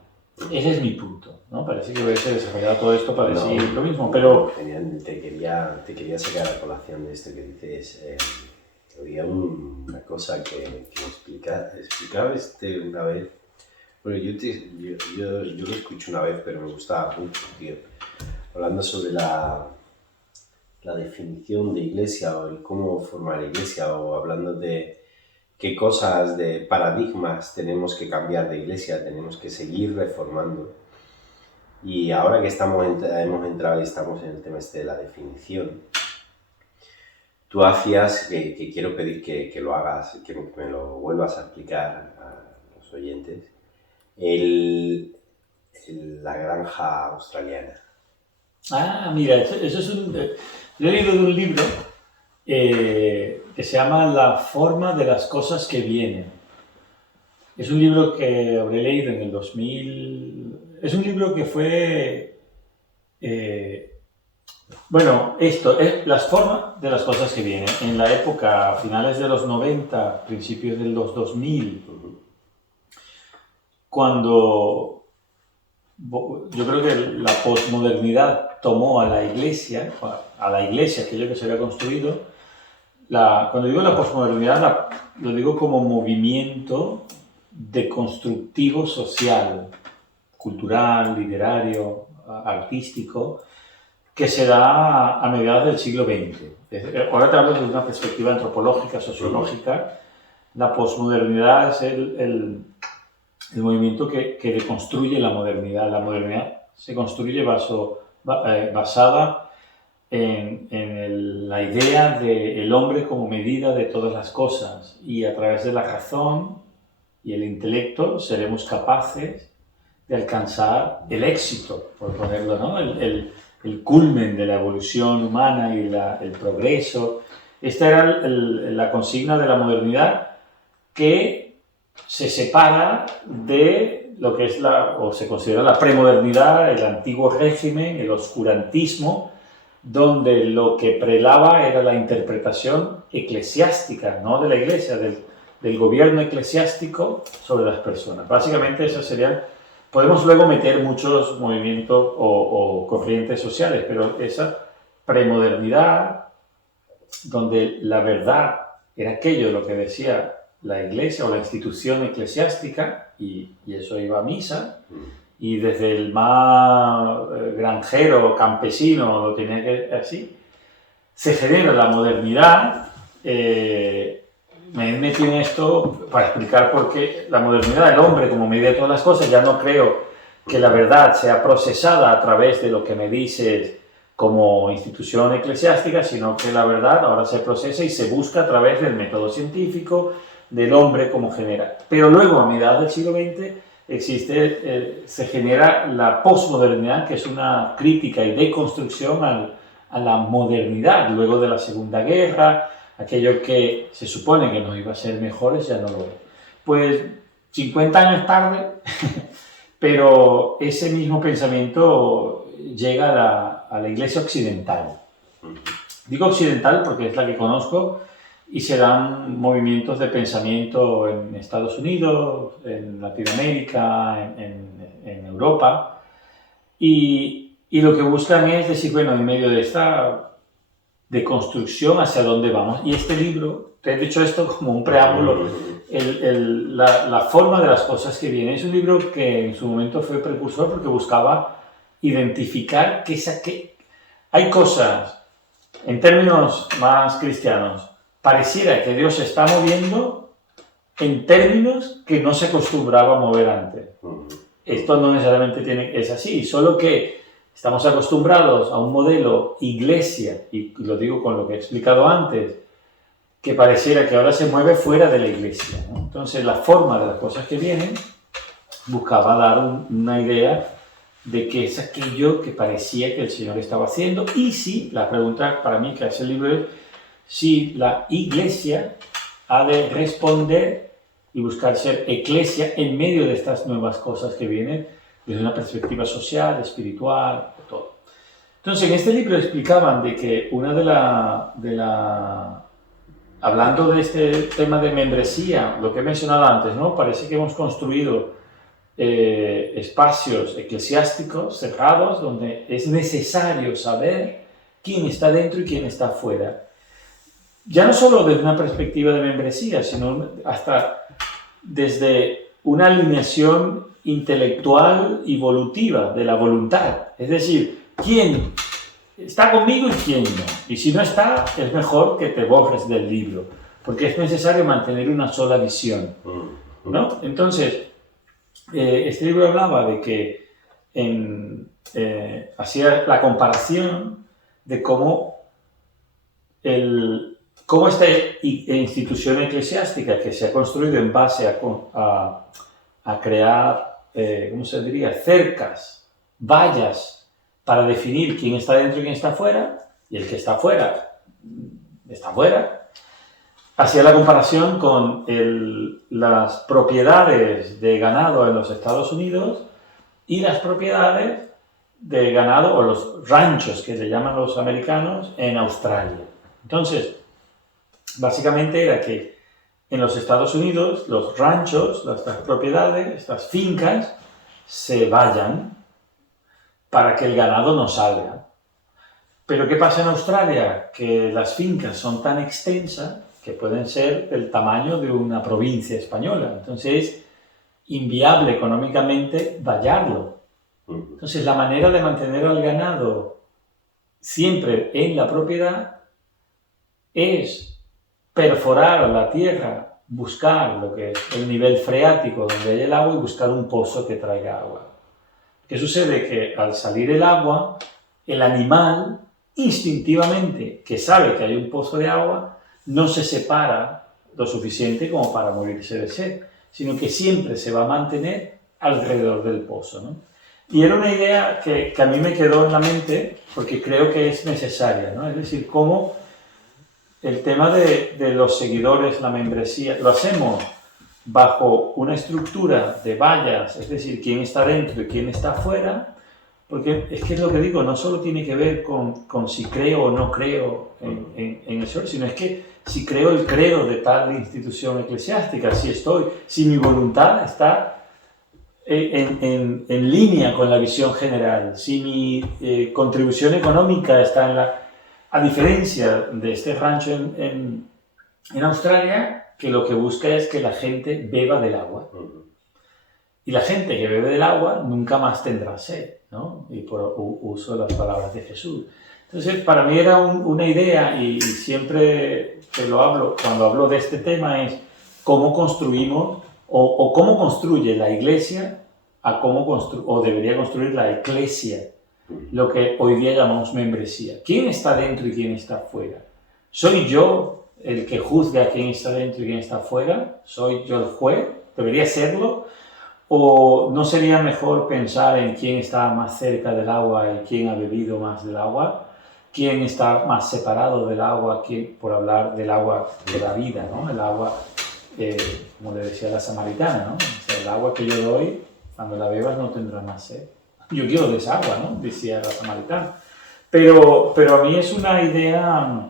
Ese es mi punto, ¿no? Parece que hubiese desarrollado todo esto para decir lo mismo, pero... Genial, te quería sacar a colación de esto que dices. Había una cosa que explicaba una vez. Bueno, yo lo escuché una vez, pero me gustaba mucho, tío. Hablando sobre la definición de iglesia o el cómo formar iglesia, o hablando de qué cosas, de paradigmas tenemos que cambiar de iglesia, tenemos que seguir reformando. Y ahora que hemos entrado y estamos en el tema de la definición, tú hacías, que quiero pedir que lo hagas, que me lo vuelvas a explicar a los oyentes, la granja australiana. Ah, mira, eso es yo he leído de un libro que se llama La forma de las cosas que vienen. Es un libro que habré leído en el 2000... Es un libro que fue... bueno, esto es las formas de las cosas que vienen. En la época, finales de los 90, principios de los 2000, cuando yo creo que la posmodernidad tomó a la iglesia, aquello que se había construido. Cuando digo la posmodernidad, lo digo como movimiento deconstructivo social, cultural, literario, artístico, que se da a mediados del siglo XX. Ahora te hablo desde una perspectiva antropológica, sociológica. La posmodernidad es el movimiento que deconstruye la modernidad. La modernidad se construye basada en la idea del hombre como medida de todas las cosas, y a través de la razón y el intelecto seremos capaces de alcanzar el éxito, por ponerlo, ¿no? El culmen de la evolución humana y el progreso. Esta era la consigna de la modernidad, que se separa de lo que es o se considera la premodernidad, el antiguo régimen, el oscurantismo, donde lo que prelaba era la interpretación eclesiástica, no de la iglesia, del gobierno eclesiástico sobre las personas. Básicamente esas serían... Podemos luego meter muchos movimientos o corrientes sociales, pero esa premodernidad, donde la verdad era aquello, lo que decía la iglesia o la institución eclesiástica, y eso iba a misa, y desde el más granjero, campesino, lo tenía que así, se genera la modernidad. Me he metido en esto para explicar por qué la modernidad del hombre como medida de todas las cosas. Ya no creo que la verdad sea procesada a través de lo que me dices como institución eclesiástica, sino que la verdad ahora se procesa y se busca a través del método científico, del hombre como genera. Pero luego, a mediados del siglo XX, se genera la posmodernidad, que es una crítica y deconstrucción a la modernidad luego de la Segunda Guerra. Aquello que se supone que nos iba a ser mejores ya no lo es. Pues 50 años tarde, pero ese mismo pensamiento llega a la iglesia occidental. Digo occidental porque es la que conozco, y se dan movimientos de pensamiento en Estados Unidos, en Latinoamérica, en Europa, y lo que buscan es decir, bueno, en medio de esta de construcción, hacia dónde vamos. Y este libro, te he dicho esto como un preámbulo, la forma de las cosas que vienen. Es un libro que en su momento fue precursor porque buscaba identificar que hay cosas, en términos más cristianos, pareciera que Dios se está moviendo en términos que no se acostumbraba a mover antes. Esto no necesariamente es así, solo que estamos acostumbrados a un modelo iglesia, y lo digo con lo que he explicado antes, que pareciera que ahora se mueve fuera de la iglesia, ¿no? Entonces, la forma de las cosas que vienen buscaba dar una idea de qué es aquello que parecía que el Señor estaba haciendo. Y si, la pregunta para mí que hace el libro es, si la Iglesia ha de responder y buscar ser eclesia en medio de estas nuevas cosas que vienen desde una perspectiva social, espiritual, todo. Entonces, en este libro explicaban de que una hablando de este tema de membresía, lo que he mencionado antes, ¿no? Parece que hemos construido espacios eclesiásticos cerrados donde es necesario saber quién está dentro y quién está fuera. Ya no solo desde una perspectiva de membresía, sino hasta desde una alineación intelectual y evolutiva de la voluntad. Es decir, quién está conmigo y quién no. Y si no está, es mejor que te borres del libro, porque es necesario mantener una sola visión, ¿no? Entonces, este libro hablaba de que hacía la comparación de cómo esta institución eclesiástica que se ha construido en base a crear, ¿cómo se diría?, cercas, vallas, para definir quién está dentro y quién está fuera, y el que está fuera, hacía la comparación con las propiedades de ganado en los Estados Unidos y las propiedades de ganado, o los ranchos que le llaman los americanos, en Australia. Entonces, básicamente era que en los Estados Unidos los ranchos, las propiedades, las fincas, se vayan para que el ganado no salga. Pero ¿qué pasa en Australia? Que las fincas son tan extensas que pueden ser del tamaño de una provincia española. Entonces es inviable económicamente vallarlo. Entonces la manera de mantener al ganado siempre en la propiedad es perforar la tierra, buscar lo que es el nivel freático donde hay el agua y buscar un pozo que traiga agua. ¿Qué sucede? Que al salir el agua, el animal instintivamente, que sabe que hay un pozo de agua, no se separa lo suficiente como para morirse de sed, sino que siempre se va a mantener alrededor del pozo, ¿no? Y era una idea que a mí me quedó en la mente porque creo que es necesaria, ¿no? Es decir, cómo el tema de los seguidores, la membresía, lo hacemos bajo una estructura de vallas, es decir, quién está dentro y quién está fuera, porque es que es lo que digo, no solo tiene que ver con si creo o no creo en el Señor, sino es que si creo el credo de tal institución eclesiástica, si mi voluntad está en línea con la visión general, si mi contribución económica está en la... A diferencia de este rancho en Australia, que lo que busca es que la gente beba del agua. Y la gente que bebe del agua nunca más tendrá sed, ¿no? Y por uso las palabras de Jesús. Entonces, para mí era una idea, y siempre que lo hablo, cuando hablo de este tema, es cómo construimos, o cómo construye la Iglesia, o debería construir la Eclesia, lo que hoy día llamamos membresía. ¿Quién está dentro y quién está fuera? ¿Soy yo el que juzga quién está dentro y quién está fuera? ¿Soy yo el juez? ¿Debería serlo? ¿O no sería mejor pensar en quién está más cerca del agua y quién ha bebido más del agua? ¿Quién está más separado del agua, por hablar del agua de la vida, ¿no? El agua, como le decía la samaritana, ¿no? O sea, el agua que yo doy, cuando la bebas no tendrás más sed. Yo quiero de esa agua, ¿no? Decía la samaritana. Pero a mí es una idea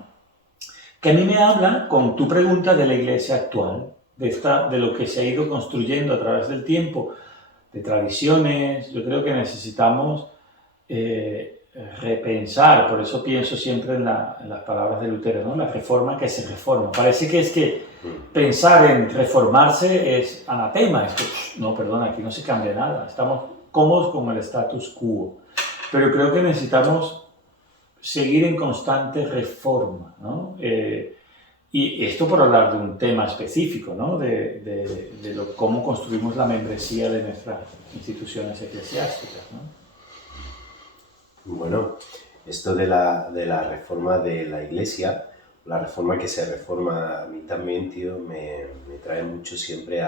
que a mí me habla con tu pregunta de la iglesia actual, de lo que se ha ido construyendo a través del tiempo, de tradiciones. Yo creo que necesitamos repensar, por eso pienso siempre en las palabras de Lutero, ¿no? La reforma que se reforma. Parece que es que pensar en reformarse es anatema, es que, no, perdona, aquí no se cambia nada, estamos cómodos con el status quo, pero creo que necesitamos seguir en constante reforma, ¿no? Y esto por hablar de un tema específico, ¿no? de cómo construimos la membresía de nuestras instituciones eclesiásticas, ¿no? Bueno, esto de la reforma de la Iglesia, la reforma que se reforma a mí también, tío, me trae mucho siempre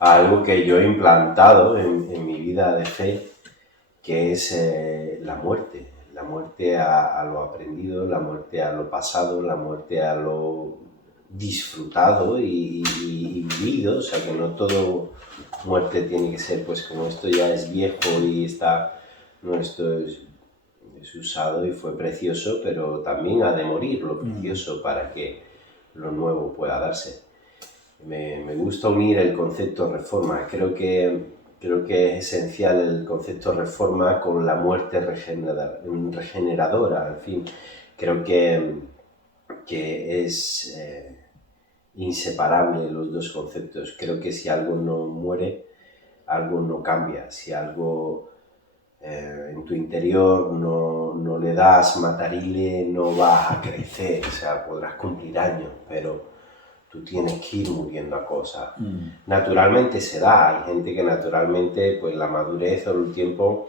a algo que yo he implantado en mi vida de fe, que es la muerte a lo aprendido, la muerte a lo pasado, la muerte a lo disfrutado y vivido, o sea que no todo muerte tiene que ser pues como esto ya es viejo y está, no, esto es usado y fue precioso, pero también ha de morir lo precioso para que lo nuevo pueda darse. Me gusta unir el concepto reforma, creo que es esencial el concepto reforma con la muerte regeneradora, en fin, creo que es inseparable los dos conceptos. Creo que si algo no muere, algo no cambia. Si algo en tu interior no le das matarile, no va a crecer. O sea, podrás cumplir años, pero tú tienes que ir muriendo a cosas. Naturalmente se da. Hay gente que naturalmente, pues la madurez o el tiempo,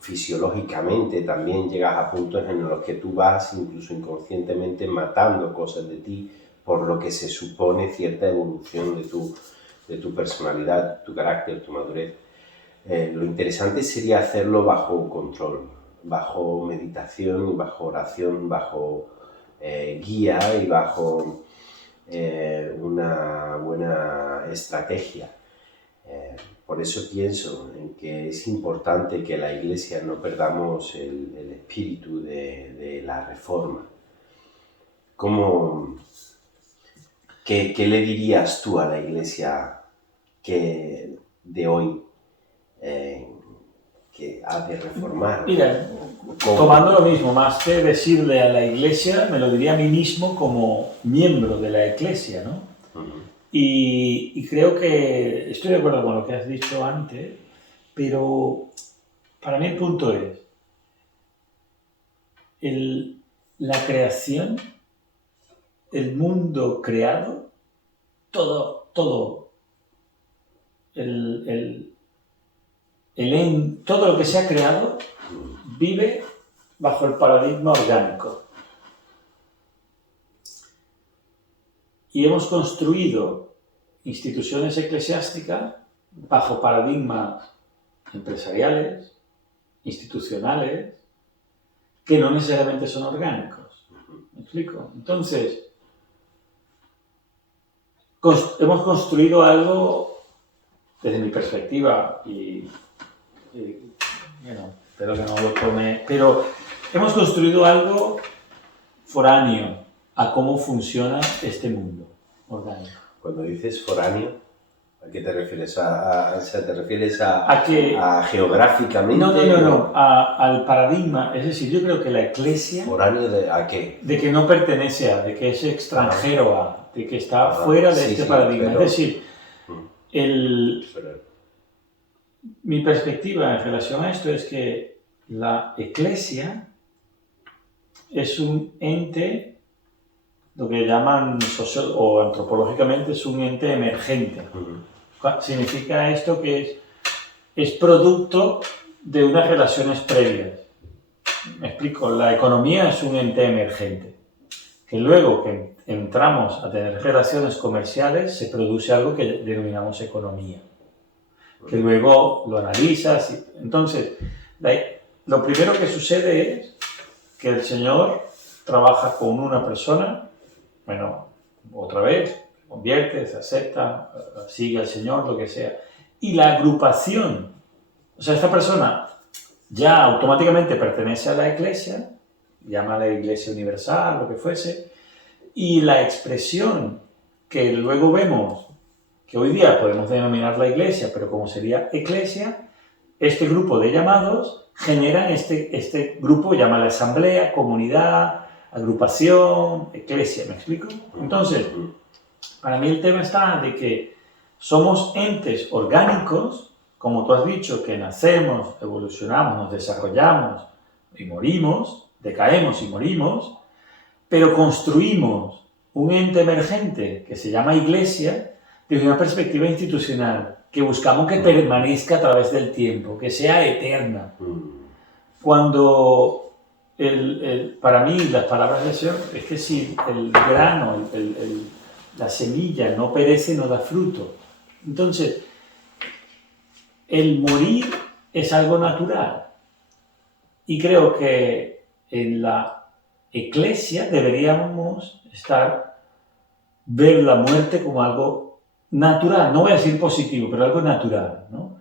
fisiológicamente también llegas a puntos en los que tú vas incluso inconscientemente matando cosas de ti por lo que se supone cierta evolución de tu personalidad, tu carácter, tu madurez. Lo interesante sería hacerlo bajo control, bajo meditación, bajo oración, bajo guía y bajo una buena estrategia. Por eso pienso en que es importante que la Iglesia no perdamos el espíritu de la reforma. ¿Qué le dirías tú a la Iglesia de hoy que ha de reformar? Mira, tomando lo mismo, más que decirle a la Iglesia, me lo diría a mí mismo como miembro de la Iglesia, ¿no? Y creo que estoy de acuerdo con lo que has dicho antes, pero para mí el punto es la creación, el mundo creado, todo todo lo que se ha creado vive bajo el paradigma orgánico. Y hemos construido instituciones eclesiásticas bajo paradigmas empresariales, institucionales, que no necesariamente son orgánicos. ¿Me explico? Entonces, hemos construido algo, desde mi perspectiva, bueno, espero que no lo tome, pero hemos construido algo foráneo a cómo funciona este mundo orgánico. Cuando dices foráneo, ¿a qué te refieres? ¿Te refieres a geográficamente? No, al paradigma. Es decir, yo creo que la Iglesia... ¿Foráneo ¿a qué? De que no pertenece a, de que es extranjero a, de que está fuera de este paradigma. Pero, es decir, mi perspectiva en relación a esto es que la Iglesia es un ente, lo que llaman social o antropológicamente es un ente emergente. Significa esto que es producto de unas relaciones previas. Me explico, la economía es un ente emergente, que luego que entramos a tener relaciones comerciales se produce algo que denominamos economía, que luego lo analizas. Entonces, lo primero que sucede es que el Señor trabaja con una persona, bueno, otra vez, se convierte, se acepta, sigue al Señor, lo que sea. Y la agrupación, o sea, esta persona ya automáticamente pertenece a la Iglesia, llámala Iglesia Universal, lo que fuese, y la expresión que luego vemos, que hoy día podemos denominar la Iglesia, pero como sería Iglesia, este grupo de llamados generan este grupo, llámala asamblea, comunidad, agrupación, Iglesia, ¿me explico? Entonces, para mí el tema está de que somos entes orgánicos, como tú has dicho, que nacemos, evolucionamos, nos desarrollamos y morimos, decaemos y morimos, pero construimos un ente emergente que se llama Iglesia desde una perspectiva institucional, que buscamos que permanezca a través del tiempo, que sea eterna. Cuando para mí las palabras del Señor es que si el grano, la semilla no perece, no da fruto. Entonces, el morir es algo natural. Y creo que en la Iglesia deberíamos ver la muerte como algo natural, no voy a decir positivo, pero algo natural, ¿no?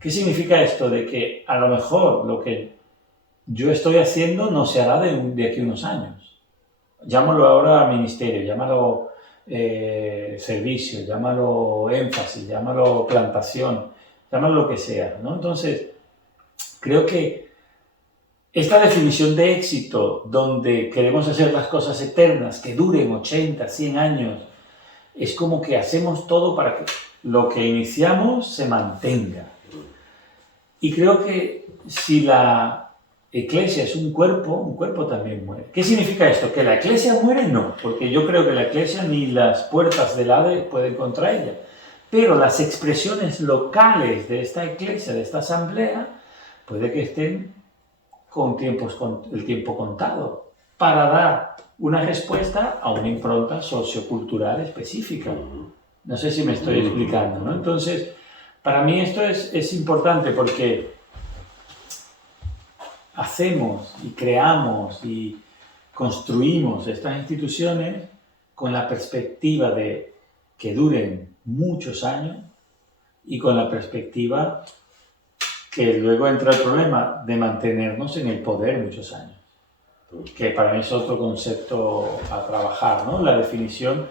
¿Qué significa esto? De que a lo mejor lo que yo estoy haciendo no se hará de aquí a unos años. Llámalo ahora ministerio, llámalo servicio, llámalo énfasis, llámalo plantación, llámalo lo que sea, ¿no? Entonces, creo que esta definición de éxito, donde queremos hacer las cosas eternas, que duren 80, 100 años, es como que hacemos todo para que lo que iniciamos se mantenga. Y creo que si la Iglesia es un cuerpo también muere. ¿Qué significa esto? ¿Que la Iglesia muere? No, porque yo creo que la Iglesia ni las puertas del Hades pueden contra ella. Pero las expresiones locales de esta Iglesia, de esta asamblea, puede que estén con el tiempo contado para dar una respuesta a una impronta sociocultural específica. No sé si me estoy explicando, ¿no? Entonces, para mí esto es importante porque hacemos y creamos y construimos estas instituciones con la perspectiva de que duren muchos años y con la perspectiva que luego entra el problema de mantenernos en el poder muchos años, que para mí es otro concepto a trabajar, ¿no? La definición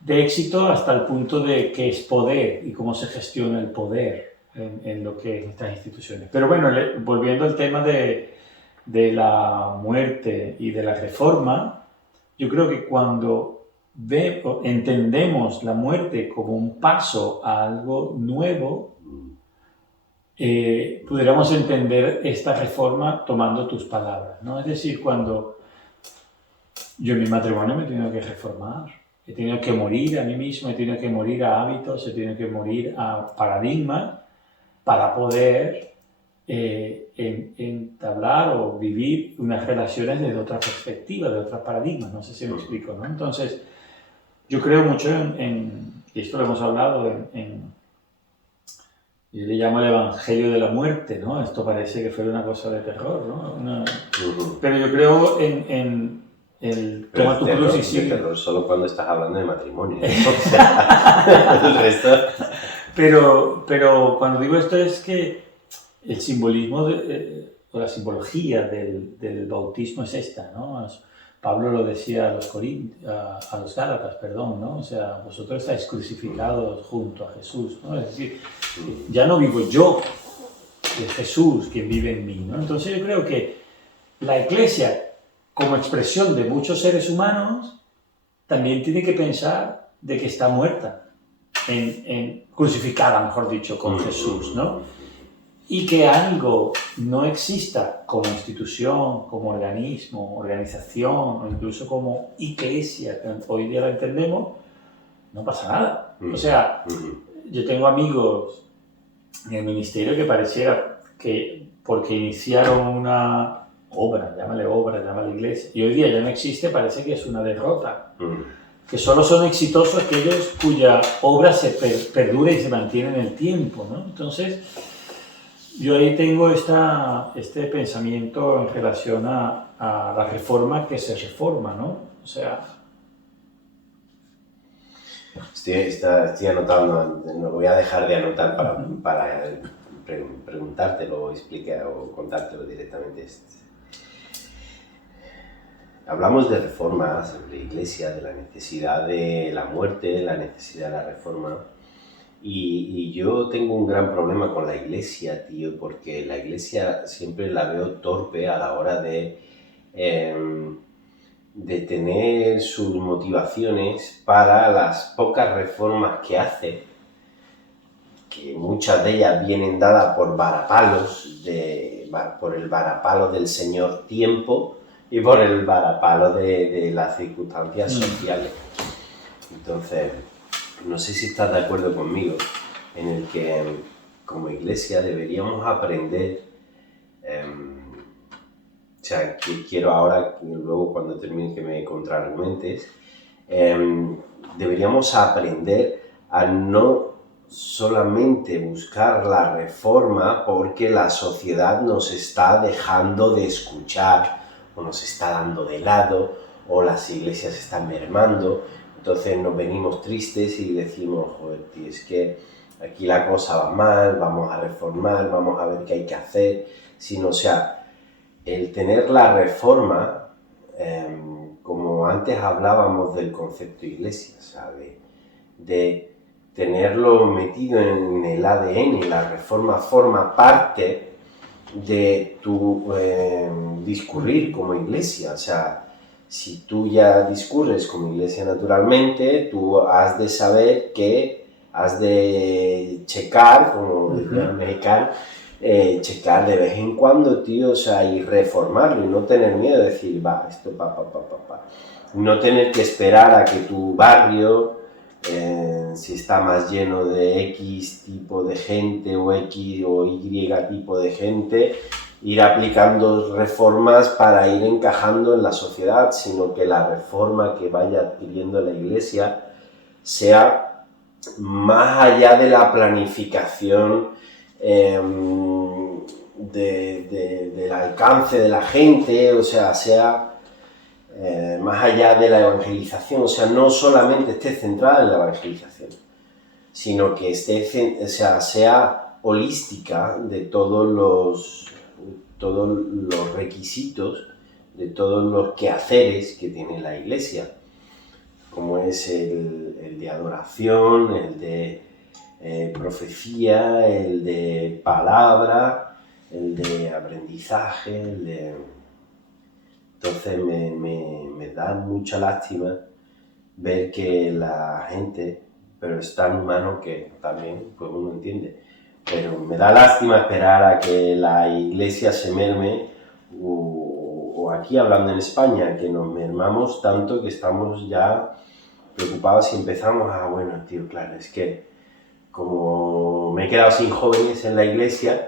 de éxito hasta el punto de qué es poder y cómo se gestiona el poder en lo que es estas instituciones. Pero bueno, volviendo al tema de la muerte y de la reforma, yo creo que cuando entendemos la muerte como un paso a algo nuevo, pudiéramos entender esta reforma tomando tus palabras, ¿no? Es decir, cuando yo en mi matrimonio me he tenido que reformar, he tenido que morir a mí mismo, he tenido que morir a hábitos, he tenido que morir a paradigmas para poder entablar o vivir unas relaciones desde otra perspectiva, de otros paradigmas, no sé si me explico, ¿no? Entonces, yo creo mucho y esto lo hemos hablado yo le llamo el evangelio de la muerte, ¿no? Esto parece que fuera una cosa de terror, ¿no? Pero yo creo en el toma tu cruz y sigue. Terror solo cuando estás hablando de matrimonio, ¿no? O sea, el resto... Pero cuando digo esto es que el simbolismo o la simbología del bautismo es esta, ¿no? Pablo lo decía a los Gálatas, perdón, ¿no? O sea, vosotros estáis crucificados junto a Jesús, ¿no? Es decir, ya no vivo yo, es Jesús quien vive en mí, ¿no? Entonces yo creo que la Iglesia, como expresión de muchos seres humanos, también tiene que pensar de que está muerta, crucificada, mejor dicho, con Jesús, ¿no? Y que algo no exista como institución, como organismo, organización, o incluso como Iglesia, que hoy día la entendemos, no pasa nada. O sea, yo tengo amigos en el ministerio que pareciera que porque iniciaron una obra, llámale iglesia, y hoy día ya no existe, parece que es una derrota. Que solo son exitosos aquellos cuya obra se perdura y se mantiene en el tiempo, ¿no? Entonces, yo ahí tengo este pensamiento en relación a la reforma que se reforma, ¿no? O sea... Estoy anotando, no voy a dejar de anotar para preguntártelo o contártelo directamente. Hablamos de reformas en la Iglesia, de la necesidad de la muerte, la necesidad de la reforma. Y yo tengo un gran problema con la Iglesia, tío, porque la Iglesia siempre la veo torpe a la hora de tener sus motivaciones para las pocas reformas que hace, que muchas de ellas vienen dadas por varapalos, por el varapalo del señor tiempo y por el varapalo de las circunstancias sociales. Entonces, no sé si estás de acuerdo conmigo en el que como Iglesia deberíamos aprender, o sea, que quiero ahora, luego cuando termine que me contraargumentes, deberíamos aprender a no solamente buscar la reforma porque la sociedad nos está dejando de escuchar o nos está dando de lado o las iglesias están mermando. Entonces nos venimos tristes y decimos, joder, tío, es que aquí la cosa va mal, vamos a reformar, vamos a ver qué hay que hacer. Sino, o sea, el tener la reforma, como antes hablábamos del concepto iglesia, ¿sabes? De tenerlo metido en el ADN, la reforma forma parte de tu discurrir como iglesia. O sea, si tú ya discurres como iglesia naturalmente, tú has de saber que has de checar, como decía el mexicano, checar de vez en cuando, tío, o sea, y reformarlo y no tener miedo de decir, va, esto pa. No tener que esperar a que tu barrio, si está más lleno de X tipo de gente o X o Y tipo de gente, ir aplicando reformas para ir encajando en la sociedad, sino que la reforma que vaya adquiriendo la iglesia sea más allá de la planificación del alcance de la gente, o sea, sea más allá de la evangelización, o sea, no solamente esté centrada en la evangelización, sino que esté, o sea holística de todos los requisitos, de todos los quehaceres que tiene la iglesia, como es el de adoración, el de profecía, el de palabra, el de aprendizaje, el de... Entonces me da mucha lástima ver que la gente, pero es tan humano que también pues uno entiende, pero me da lástima esperar a que la iglesia se merme o aquí hablando en España, que nos mermamos tanto que estamos ya preocupados y empezamos a, bueno, tío, claro, es que como me he quedado sin jóvenes en la iglesia,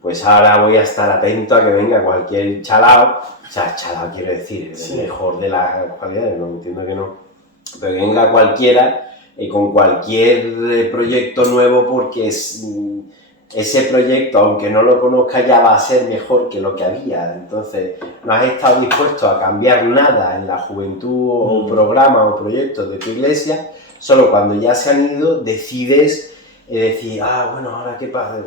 pues ahora voy a estar atento a que venga cualquier chalao, o sea, chalao quiero decir, el mejor de las cualidades, no entiendo que no, pero que venga cualquiera con cualquier proyecto nuevo porque ese proyecto, aunque no lo conozca, ya va a ser mejor que lo que había. Entonces, no has estado dispuesto a cambiar nada en la juventud o programa o proyectos de tu iglesia, solo cuando ya se han ido decides decir, bueno, ahora qué pasa.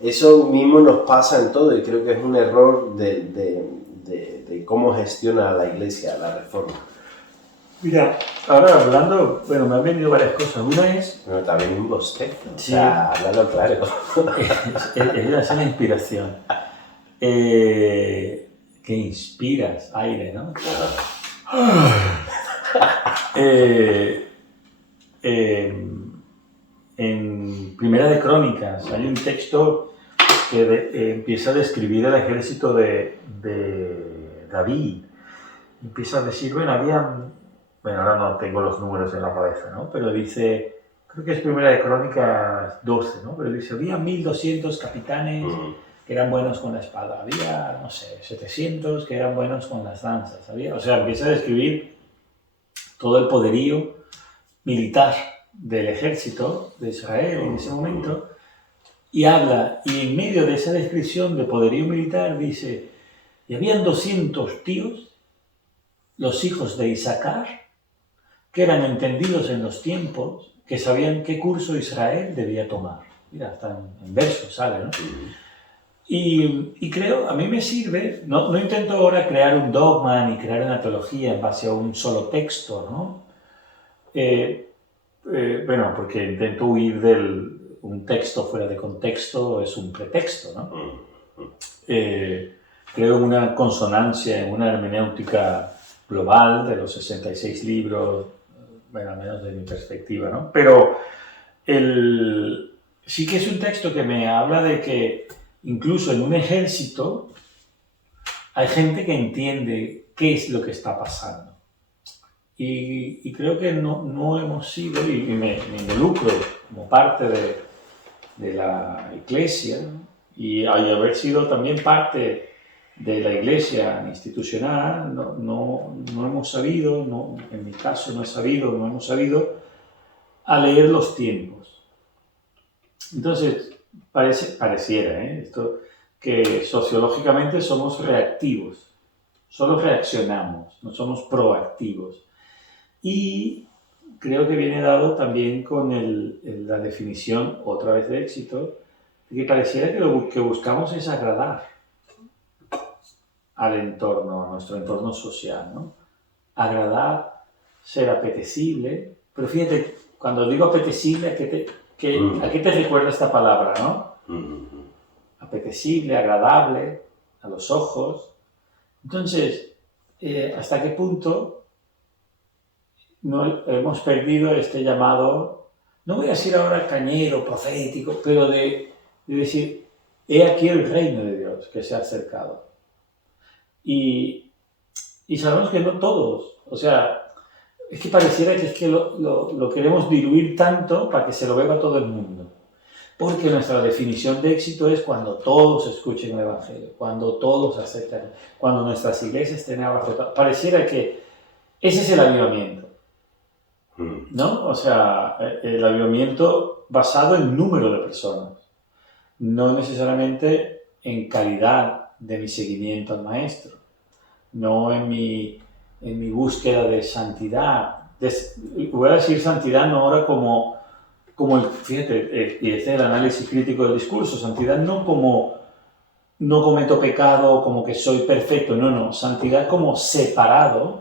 Eso mismo nos pasa en todo y creo que es un error de cómo gestiona la iglesia la reforma. Mira, ahora hablando, bueno, me han venido varias cosas. Una es... Bueno, también un bostezo, sí, o sea, háblalo claro. Es la inspiración. Que inspiras aire, ¿no? En Primera de Crónicas hay un texto que empieza a describir el ejército de David. Empieza a decir, bueno, ahora no tengo los números en la cabeza, ¿no? Pero dice, creo que es Primera de Crónicas 12, ¿no? Pero dice, había 1200 capitanes que eran buenos con la espada, había, no sé, 700 que eran buenos con las lanzas, o sea, empieza a describir todo el poderío militar del ejército de Israel en ese momento, y habla, y en medio de esa descripción de poderío militar dice, y habían 200 tíos, los hijos de Isaacar, que eran entendidos en los tiempos, que sabían qué curso Israel debía tomar. Mira, hasta en versos sale, ¿no? Y creo, a mí me sirve, no intento ahora crear un dogma ni crear una teología en base a un solo texto, ¿no? Bueno, porque intento huir un texto fuera de contexto, es un pretexto, ¿no? Creo una consonancia en una hermenéutica global de los 66 libros, bueno, al menos de mi perspectiva, ¿no? Pero sí que es un texto que me habla de que incluso en un ejército hay gente que entiende qué es lo que está pasando. Y creo que no hemos sido, y me involucro como parte de la iglesia, ¿no? Y al haber sido también parte de la iglesia institucional, no hemos sabido, en mi caso no hemos sabido a leer los tiempos. Entonces, pareciera, esto, que sociológicamente somos reactivos, solo reaccionamos, no somos proactivos. Y creo que viene dado también con la definición, otra vez, de éxito, de que pareciera que lo que buscamos es agradar al entorno, a nuestro entorno social, ¿no? Agradar, ser apetecible, pero fíjate, cuando digo apetecible, ¿a qué te recuerda esta palabra, no? Apetecible, agradable, a los ojos. Entonces, ¿hasta qué punto no hemos perdido este llamado, no voy a decir ahora cañero, profético, pero de decir, he aquí el reino de Dios que se ha acercado? Y sabemos que no todos, o sea, es que pareciera que lo queremos diluir tanto para que se lo beba todo el mundo. Porque nuestra definición de éxito es cuando todos escuchen el Evangelio, cuando todos acepten, cuando nuestras iglesias estén abarrotadas. Pareciera que ese es el avivamiento, ¿no? O sea, el avivamiento basado en número de personas, no necesariamente en calidad de mi seguimiento al Maestro, no en mi búsqueda de santidad. Voy a decir santidad no ahora como fíjate, y este es el análisis crítico del discurso, santidad no como no cometo pecado, como que soy perfecto, no, santidad como separado,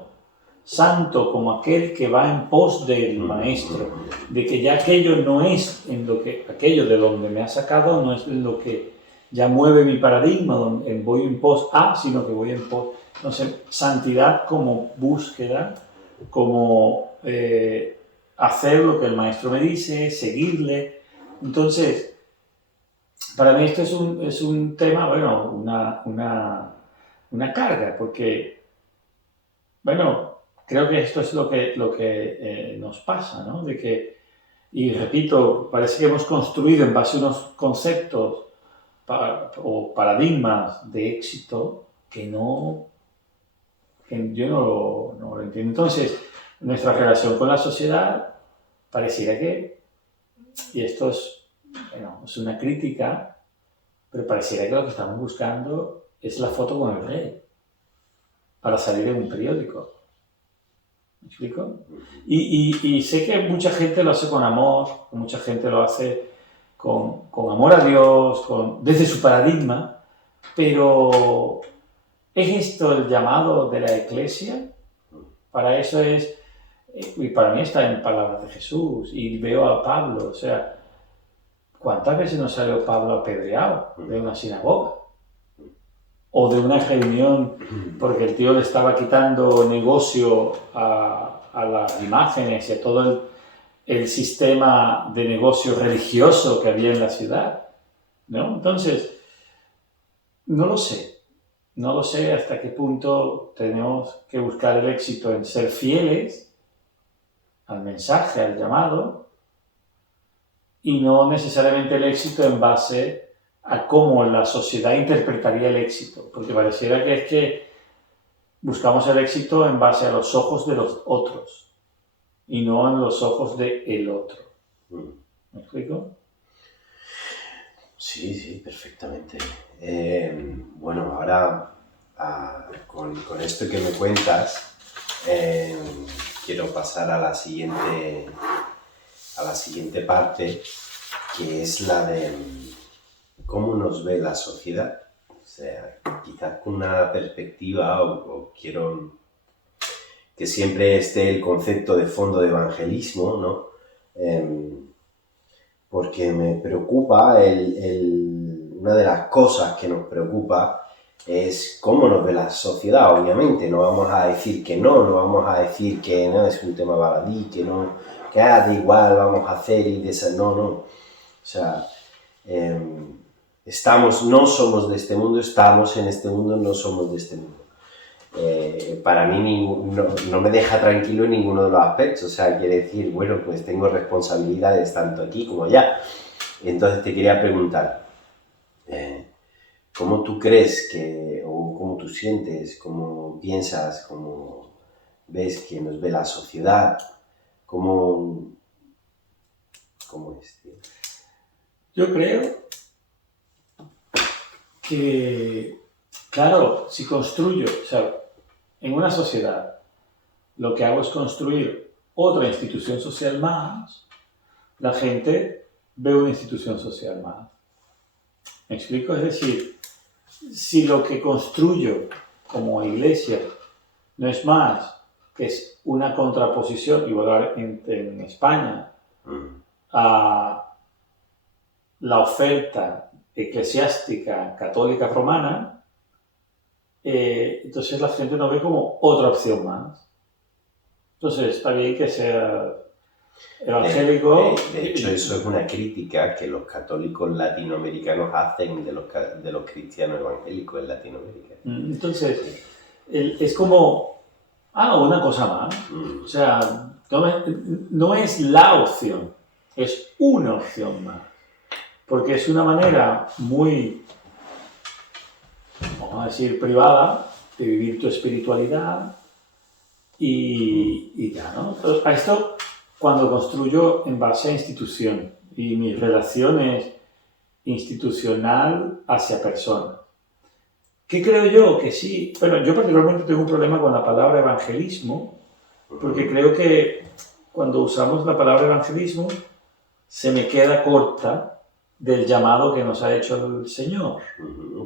santo como aquel que va en pos del Maestro, de que ya aquello no es aquello de donde me ha sacado, no es lo que ya mueve mi paradigma, donde voy en pos a, sino que voy en pos, no sé, santidad como búsqueda, como hacer lo que el Maestro me dice, seguirle. Entonces, para mí esto es un tema, bueno, una carga, porque, bueno, creo que esto es lo que nos pasa, ¿no? De que, y repito, parece que hemos construido en base a unos conceptos o paradigmas de éxito que yo no lo entiendo. Entonces, nuestra relación con la sociedad pareciera que, y esto es una crítica, pero pareciera que lo que estamos buscando es la foto con el rey para salir en un periódico. ¿Me explico? Y sé que mucha gente lo hace con amor, mucha gente lo hace con amor a Dios, desde su paradigma, pero ¿es esto el llamado de la Iglesia? Para eso y para mí está en palabras de Jesús, y veo a Pablo, o sea, ¿cuántas veces no salió Pablo apedreado de una sinagoga? O de una reunión porque el tío le estaba quitando negocio a las imágenes y a todo el sistema de negocio religioso que había en la ciudad, ¿no? Entonces, no lo sé hasta qué punto tenemos que buscar el éxito en ser fieles al mensaje, al llamado, y no necesariamente el éxito en base a cómo la sociedad interpretaría el éxito, porque pareciera que es que buscamos el éxito en base a los ojos de los otros y no en los ojos del otro. ¿Me explico? Sí, perfectamente. Bueno, ahora con esto que me cuentas, quiero pasar a la siguiente parte, que es la de cómo nos ve la sociedad. O sea, quizás con una perspectiva, o quiero que siempre esté el concepto de fondo de evangelismo, ¿no? Porque me preocupa, una de las cosas que nos preocupa es cómo nos ve la sociedad, obviamente. No vamos a decir que no vamos a decir que no es un tema baladí, que no, que da igual, vamos a hacer y no. O sea, no somos de este mundo, estamos en este mundo, no somos de este mundo. Para mí no me deja tranquilo en ninguno de los aspectos, o sea, quiere decir, bueno, pues tengo responsabilidades tanto aquí como allá. Entonces te quería preguntar, ¿cómo tú crees o cómo tú sientes, cómo piensas, cómo ves que nos ve la sociedad? ¿Cómo es, tío? Yo creo que, claro, si construyo, o sea, en una sociedad, lo que hago es construir otra institución social más, la gente ve una institución social más. ¿Me explico? Es decir, si lo que construyo como iglesia no es más que es una contraposición, igual en España, a la oferta eclesiástica católica romana, entonces la gente no ve como otra opción más. Entonces está bien que sea evangélico. De hecho, eso es una crítica que los católicos latinoamericanos hacen de los cristianos evangélicos en Latinoamérica. Entonces, es como, una cosa más. O sea, no es la opción, es una opción más. Porque es una manera muy, vamos a decir, privada de vivir tu espiritualidad y ya, ¿no? Entonces, a esto, cuando construyo en base a institución y mis relaciones institucional hacia persona. ¿Qué creo yo? Que sí. Bueno, yo particularmente tengo un problema con la palabra evangelismo, porque creo que cuando usamos la palabra evangelismo se me queda corta del llamado que nos ha hecho el Señor.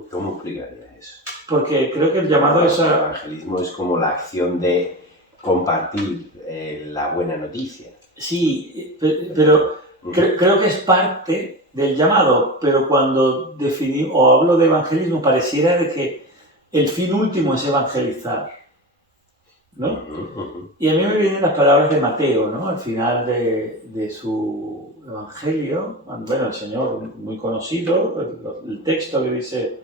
¿Cómo explicarías eso? Porque creo que el llamado es El evangelismo es como la acción de compartir la buena noticia. Sí, pero creo que es parte del llamado, pero cuando definí o hablo de evangelismo pareciera de que el fin último es evangelizar, ¿no? Y a mí me vienen las palabras de Mateo, ¿no? Al final de su evangelio, bueno, el Señor muy conocido, el texto que dice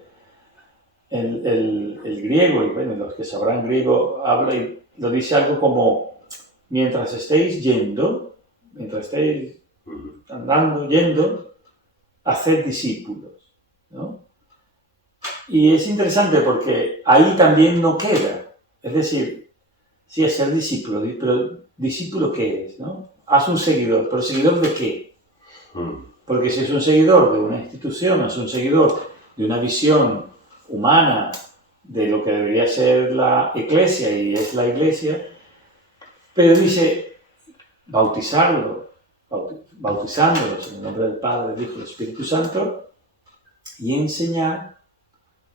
el griego, y bueno, los que sabrán griego habla y lo dice algo como: mientras estéis yendo, mientras estéis andando, yendo, haced discípulos, ¿no? Y es interesante porque ahí también no queda. Es decir, sí, es ser discípulo, pero ¿discípulo qué es, no? Haz un seguidor, ¿pero seguidor de qué? Porque si es un seguidor de una institución, es un seguidor de una visión humana de lo que debería ser la iglesia, y es la iglesia, pero dice bautizándolos en el nombre del Padre, del Hijo y del Espíritu Santo, y enseñar.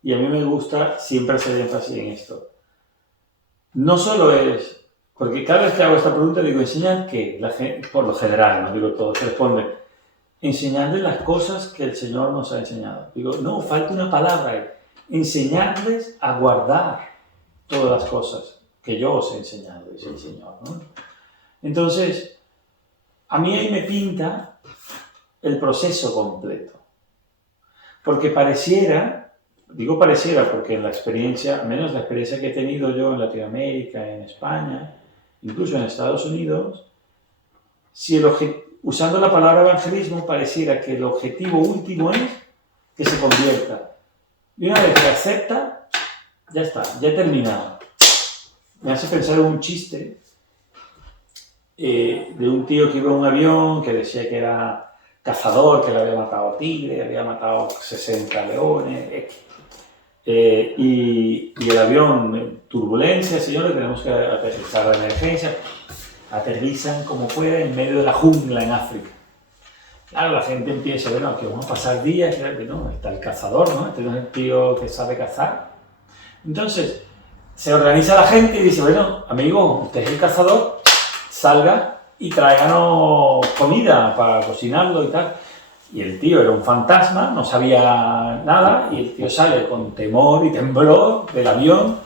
Y a mí me gusta siempre hacer énfasis en esto. No solo es, porque cada vez que hago esta pregunta digo, ¿enseñar qué? La gente, por lo general, no digo todo, se responde, enseñarles las cosas que el Señor nos ha enseñado. Digo, no, falta una palabra ahí. Enseñarles a guardar todas las cosas que yo os he enseñado, dice el Señor, ¿no? Entonces, a mí ahí me pinta el proceso completo. Porque pareciera, digo pareciera porque en la experiencia, al menos la experiencia que he tenido yo en Latinoamérica, en España, incluso en Estados Unidos, si usando la palabra evangelismo pareciera que el objetivo último es que se convierta. Y una vez que acepta, ya está, ya he terminado. Me hace pensar en un chiste de un tío que iba en un avión que decía que era cazador, que le había matado a tigre, había matado 60 leones, y el avión, turbulencia, señores, tenemos que aterrizar de emergencia. Aterrizan como pueda en medio de la jungla en África. Claro, la gente empieza a ver, no, que vamos a pasar días, que no, está el cazador, ¿no? Este no es el tío que sabe cazar. Entonces, se organiza la gente y dice, bueno, amigo, usted es el cazador, salga y tráiganos comida para cocinarlo y tal. Y el tío era un fantasma, no sabía nada, y el tío sale con temor y temblor del avión,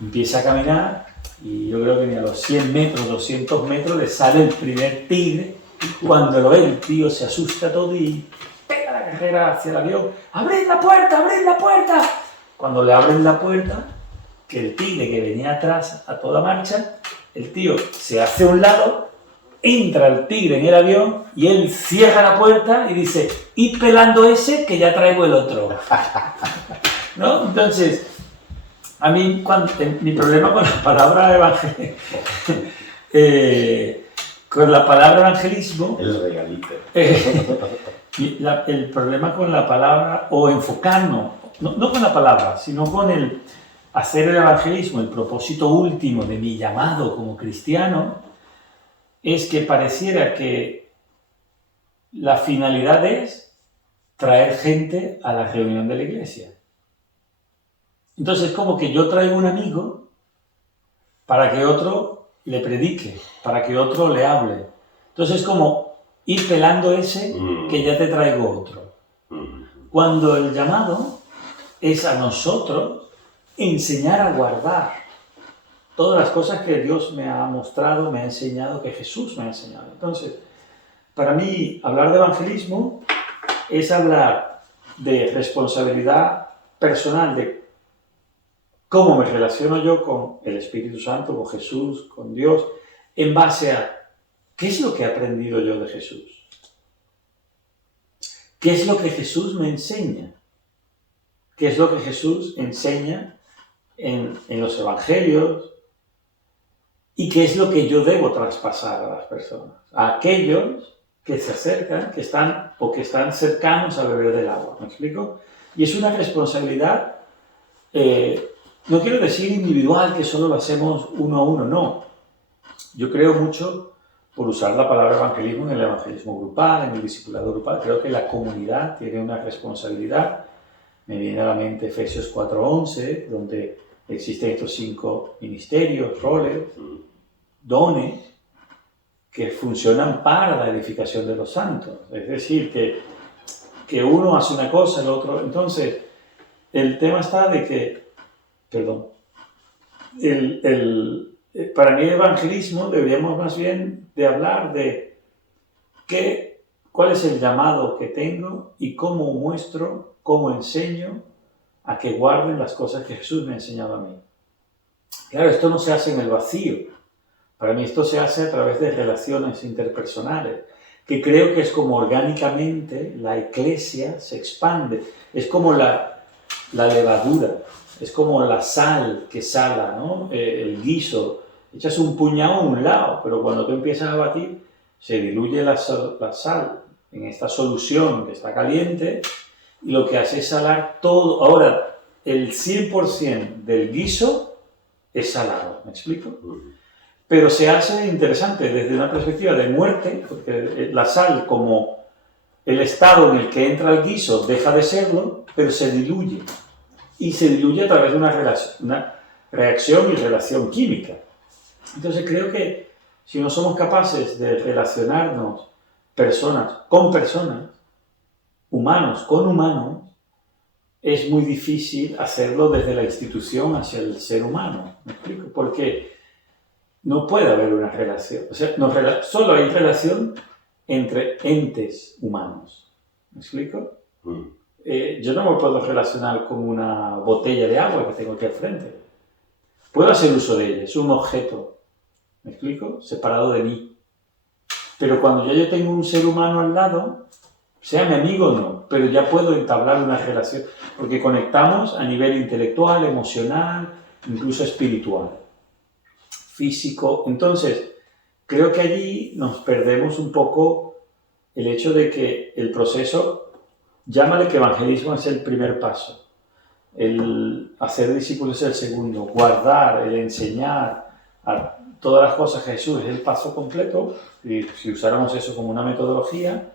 empieza a caminar, y yo creo que ni a los 100 metros, 200 metros le sale el primer tigre. Cuando lo ve, el tío se asusta todo y pega la carrera hacia el avión. ¡Abrid la puerta! ¡Abrid la puerta! Cuando le abren la puerta, que el tigre que venía atrás a toda marcha, el tío se hace a un lado, entra el tigre en el avión y él cierra la puerta y dice, id pelando ese que ya traigo el otro. ¿No? Entonces, a mí mi problema con la palabra evangelio con la palabra evangelismo, El regalito. el problema con la palabra, o enfocarnos, no con la palabra, sino con el hacer el evangelismo, el propósito último de mi llamado como cristiano, es que pareciera que la finalidad es traer gente a la reunión de la iglesia. Entonces, como que yo traigo un amigo para que otro le predique, para que otro le hable. Entonces, como ir pelando ese que ya te traigo otro. Cuando el llamado es a nosotros enseñar a guardar todas las cosas que Dios me ha mostrado, me ha enseñado, que Jesús me ha enseñado. Entonces, para mí, hablar de evangelismo es hablar de responsabilidad personal, de cómo me relaciono yo con el Espíritu Santo, con Jesús, con Dios, en base a qué es lo que he aprendido yo de Jesús. ¿Qué es lo que Jesús me enseña? ¿Qué es lo que Jesús enseña en los evangelios? ¿Y qué es lo que yo debo traspasar a las personas? A aquellos que se acercan, que están cercanos a beber del agua. ¿Me explico? Y es una responsabilidad, no quiero decir individual, que solo lo hacemos uno a uno, no. Yo creo mucho, por usar la palabra evangelismo, en el evangelismo grupal, en el discipulado grupal. Creo que la comunidad tiene una responsabilidad. Me viene a la mente Efesios 4:11, donde existen estos 5 ministerios, roles, dones, que funcionan para la edificación de los santos. Es decir, que uno hace una cosa, el otro... Entonces, el tema está de que, para mí el evangelismo deberíamos más bien de hablar de cuál es el llamado que tengo y cómo muestro, cómo enseño a que guarden las cosas que Jesús me ha enseñado a mí. Claro, esto no se hace en el vacío. Para mí esto se hace a través de relaciones interpersonales, que creo que es como orgánicamente la iglesia se expande. Es como la levadura, es como la sal que sala, ¿no? El guiso. Echas un puñado a un lado, pero cuando tú empiezas a batir, se diluye la sal en esta solución que está caliente y lo que hace es salar todo. Ahora, el 100% del guiso es salado, ¿me explico? Pero se hace interesante desde una perspectiva de muerte, porque la sal, como el estado en el que entra el guiso, deja de serlo, pero se diluye. Y se diluye a través de una reacción y relación química. Entonces creo que si no somos capaces de relacionarnos personas con personas, humanos con humanos, es muy difícil hacerlo desde la institución hacia el ser humano. ¿Me explico? Porque no puede haber una relación. O sea, solo hay relación entre entes humanos. ¿Me explico? Yo no me puedo relacionar con una botella de agua que tengo aquí al frente. Puedo hacer uso de ella, es un objeto. ¿Me explico? Separado de mí. Pero cuando ya yo tengo un ser humano al lado, sea mi amigo o no, pero ya puedo entablar una relación, porque conectamos a nivel intelectual, emocional, incluso espiritual, físico. Entonces, creo que allí nos perdemos un poco el hecho de que el proceso, llámale que evangelismo es el primer paso, el hacer discípulos es el segundo, guardar, el enseñar a todas las cosas de Jesús es el paso completo, y si usáramos eso como una metodología,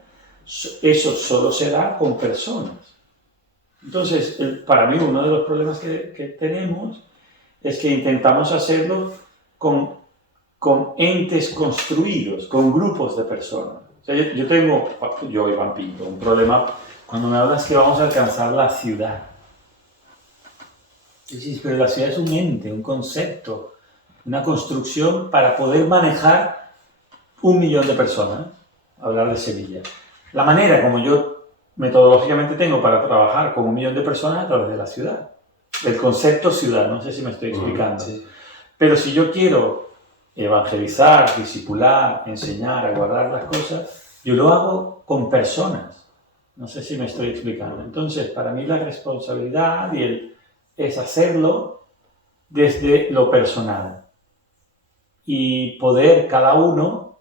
eso solo se da con personas. Entonces, para mí uno de los problemas que tenemos es que intentamos hacerlo con entes construidos, con grupos de personas. O sea, yo Iván Pinto, un problema cuando me hablas que vamos a alcanzar la ciudad. Sí, pero la ciudad es un ente, un concepto, una construcción para poder manejar 1 millón de personas. Hablar de Sevilla. La manera como yo metodológicamente tengo para trabajar con 1 millón de personas a través de la ciudad. El concepto ciudad, no sé si me estoy explicando. Sí. Pero si yo quiero evangelizar, discipular, enseñar, a guardar las cosas, yo lo hago con personas. No sé si me estoy explicando. Entonces, para mí la responsabilidad es hacerlo desde lo personal. Y poder cada uno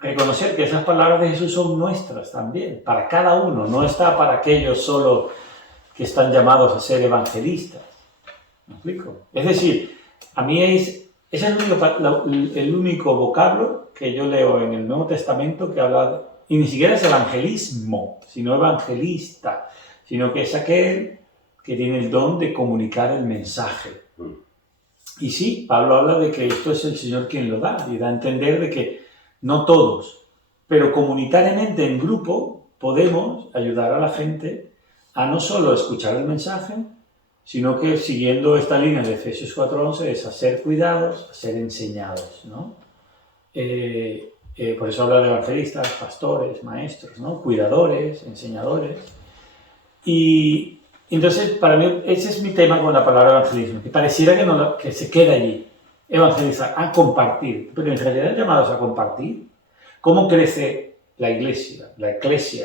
reconocer que esas palabras de Jesús son nuestras también, para cada uno, no está para aquellos solo que están llamados a ser evangelistas. ¿Me explico? Es decir, a mí ese es el único vocablo que yo leo en el Nuevo Testamento que habla, y ni siquiera es evangelismo, sino evangelista, sino que es aquel que tiene el don de comunicar el mensaje. Y sí, Pablo habla de que esto es el Señor quien lo da, y da a entender de que no todos, pero comunitariamente en grupo podemos ayudar a la gente a no solo escuchar el mensaje, sino que siguiendo esta línea de Efesios 4:11 es a ser cuidados, a ser enseñados, ¿no? Por eso habla de evangelistas, pastores, maestros, ¿no? Cuidadores, enseñadores. Y entonces, para mí, ese es mi tema con la palabra evangelismo, que pareciera que se queda allí. Evangelizar, a compartir, pero en realidad llamados a compartir. ¿Cómo crece la eclesia?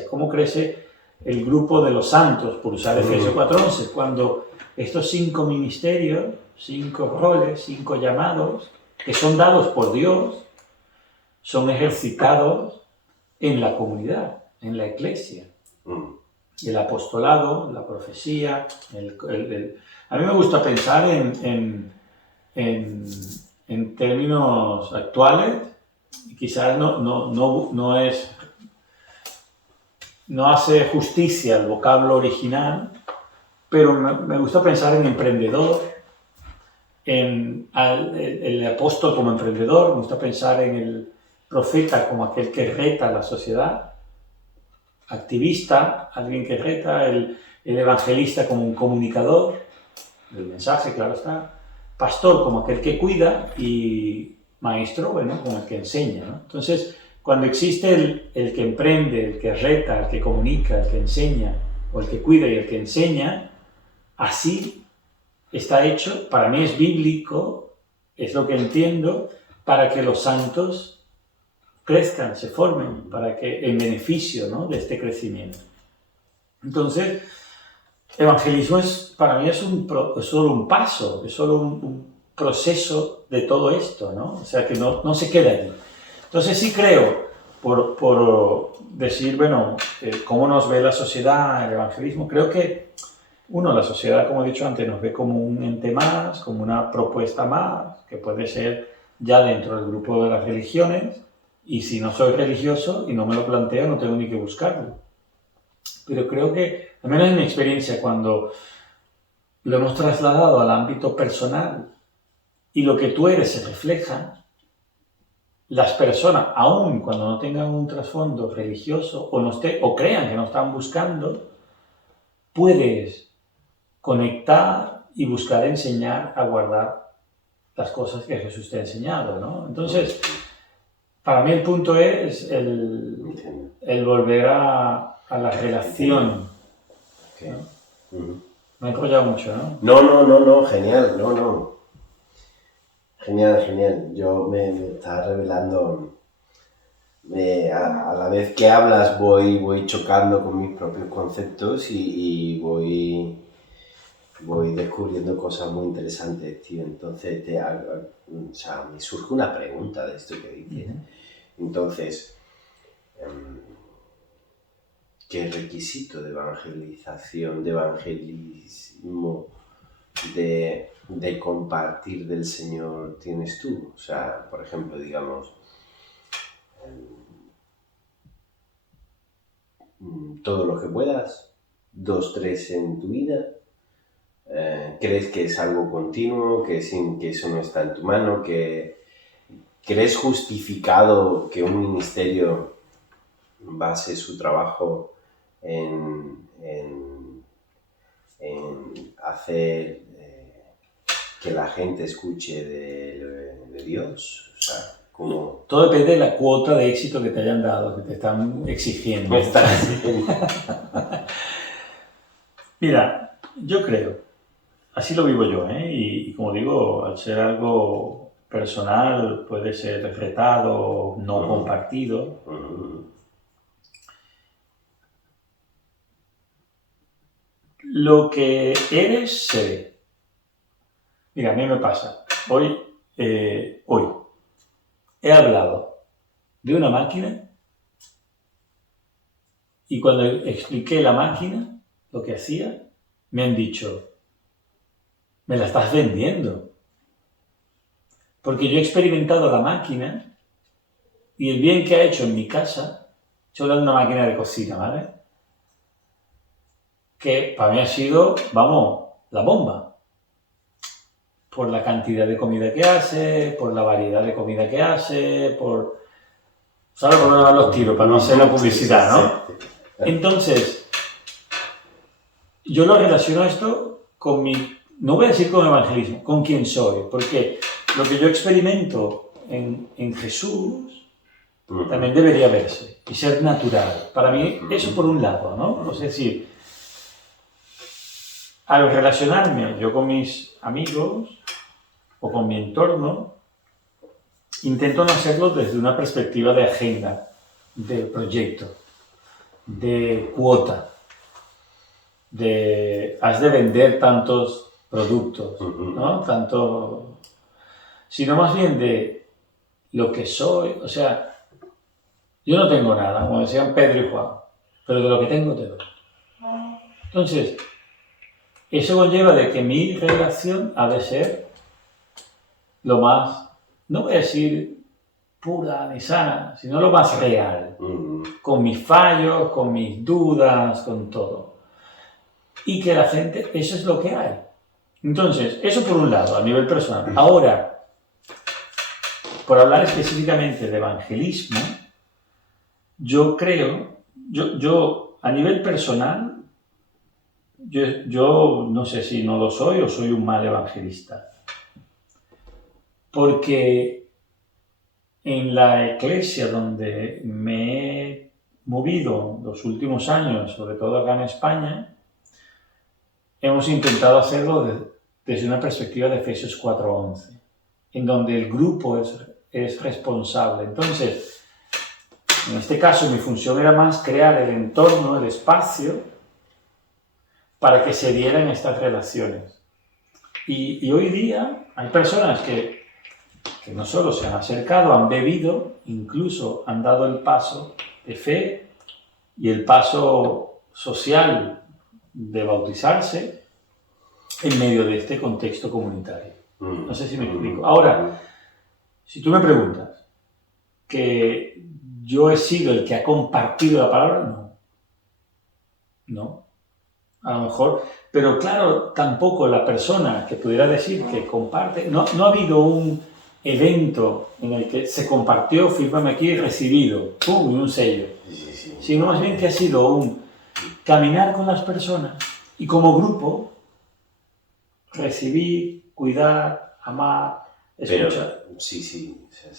¿Cómo crece el grupo de los santos, por usar Efesios 4:11? Cuando estos 5 ministerios, 5 roles, 5 llamados, que son dados por Dios, son ejercitados en la comunidad, en la eclesia. El apostolado, la profecía, a mí me gusta pensar en términos actuales, quizás no hace justicia al vocablo original, pero me gusta pensar en emprendedor, el apóstol como emprendedor, me gusta pensar en el profeta como aquel que reta a la sociedad, activista, alguien que reta, el evangelista como un comunicador del mensaje, claro está, pastor como aquel que cuida y maestro, bueno, como el que enseña, ¿no? Entonces, cuando existe el que emprende, el que reta, el que comunica, el que enseña, o el que cuida y el que enseña, así está hecho, para mí es bíblico, es lo que entiendo, para que los santos crezcan, se formen, para que en beneficio, ¿no?, de este crecimiento. Entonces, evangelismo para mí es solo un paso, es solo un proceso de todo esto, ¿no? O sea, que no se queda allí. Entonces sí creo, por decir, bueno, cómo nos ve la sociedad, el evangelismo, creo que, la sociedad, como he dicho antes, nos ve como un ente más, como una propuesta más, que puede ser ya dentro del grupo de las religiones, y si no soy religioso y no me lo planteo, no tengo ni que buscarlo. Pero creo que, al menos en mi experiencia, cuando lo hemos trasladado al ámbito personal y lo que tú eres se refleja, las personas, aun cuando no tengan un trasfondo religioso o crean que no están buscando, puedes conectar y buscar enseñar a guardar las cosas que Jesús te ha enseñado, ¿no? Entonces, para mí el punto es el volver a la relación. Okay. ¿No? Me he enrollado mucho, ¿no? No, genial, Genial. Yo me estaba revelando, a la vez que hablas voy chocando con mis propios conceptos y voy descubriendo cosas muy interesantes, tío. Entonces, me surge una pregunta de esto que dices. Entonces, ¿qué requisito de evangelización, de evangelismo, de compartir del Señor tienes tú? O sea, por ejemplo, digamos, todo lo que puedas, 2, 3 en tu vida. ¿Crees que es algo continuo, que eso no está en tu mano, que crees justificado que un ministerio base su trabajo en hacer que la gente escuche de Dios? O sea, como... Todo depende de la cuota de éxito que te hayan dado, que te están exigiendo. Mira, yo creo, así lo vivo yo, y como digo, al ser algo personal, puede ser retado, no compartido. Lo que eres, se ve. Mira, a mí me pasa. Hoy he hablado de una máquina y cuando expliqué la máquina, lo que hacía, me han dicho, me la estás vendiendo. Porque yo he experimentado la máquina y el bien que ha hecho en mi casa, yo hablando de una máquina de cocina, ¿vale? Que para mí ha sido, vamos, la bomba. Por la cantidad de comida que hace, por la variedad de comida que hace, por... ¿Sabes por dónde van los tiros? Para no hacer la publicidad, ¿no? Entonces, yo lo relaciono esto con mi... No voy a decir con evangelismo, con quién soy. Porque lo que yo experimento en Jesús también debería verse y ser natural. Para mí, eso por un lado, ¿no? Es decir, al relacionarme yo con mis amigos o con mi entorno, intento no hacerlo desde una perspectiva de agenda, de proyecto, de cuota, de has de vender tantos productos, ¿no? Tanto, sino más bien de lo que soy, o sea, yo no tengo nada, como decían Pedro y Juan, pero de lo que tengo te doy. Entonces, eso conlleva de que mi relación ha de ser lo más, no voy a decir pura ni sana, sino lo más real, con mis fallos, con mis dudas, con todo. Y que la gente, eso es lo que hay. Entonces, eso por un lado, a nivel personal. Ahora, por hablar específicamente de evangelismo, yo creo, yo a nivel personal, yo no sé si no lo soy o soy un mal evangelista. Porque en la iglesia donde me he movido los últimos años, sobre todo acá en España, hemos intentado hacerlo desde una perspectiva de Efesios 4:11, en donde el grupo es responsable. Entonces, en este caso mi función era más crear el entorno, el espacio, para que se dieran estas relaciones. Y hoy día hay personas que no solo se han acercado, han bebido, incluso han dado el paso de fe y el paso social de bautizarse en medio de este contexto comunitario. No sé si me explico. Ahora, si tú me preguntas que yo he sido el que ha compartido la palabra, no. A lo mejor, pero claro, tampoco la persona que pudiera decir que comparte, no ha habido un evento en el que se compartió, fírmame aquí, recibido, ¡pum!, y un sello. Sí. Sino más bien que ha sido un caminar con las personas y como grupo recibir, cuidar, amar, escuchar. Pero, sí. O sea,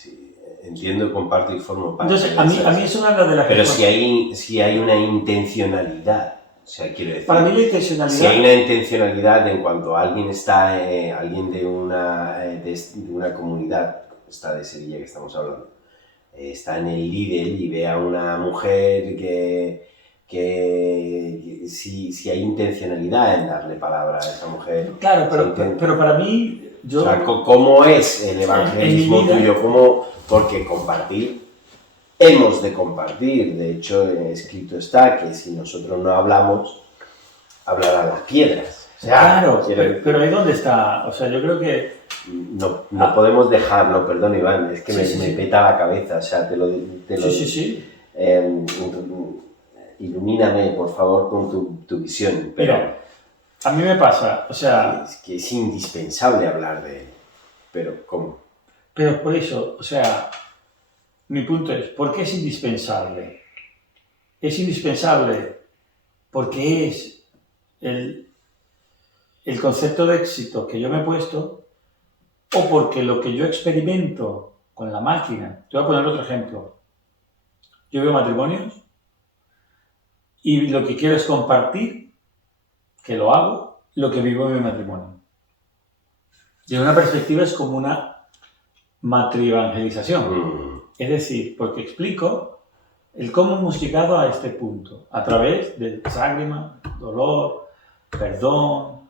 entiendo, comparto y formo parte. Entonces, a mí eso me habla de la... Pero si hay una intencionalidad, o sea, quiero decir... Para mí la intencionalidad... Si hay una intencionalidad en cuanto a alguien está, alguien de una comunidad, esta de Sevilla que estamos hablando, está en el Lidl y ve a una mujer que si hay intencionalidad en darle palabra a esa mujer... Claro, pero para mí... O sea, ¿cómo es el evangelismo tuyo? Porque compartir... Hemos de compartir, de hecho escrito está que si nosotros no hablamos, hablarán las piedras. O sea, claro, pero ahí dónde está, o sea, yo creo que... No podemos dejarlo, perdón Iván, es que me peta la cabeza, o sea, te lo Sí. Ilumíname, por favor, con tu visión. Mira, a mí me pasa, o sea... Es que es indispensable hablar de... Pero, ¿cómo? Pero por eso, o sea... Mi punto es, ¿por qué es indispensable? Es indispensable porque es el concepto de éxito que yo me he puesto o porque lo que yo experimento con la máquina. Te voy a poner otro ejemplo. Yo veo matrimonios y lo que quiero es compartir, que lo hago, lo que vivo en mi matrimonio. Desde una perspectiva es como una matrievangelización. Es decir, porque explico el cómo hemos llegado a este punto, a través de lágrimas, dolor, perdón,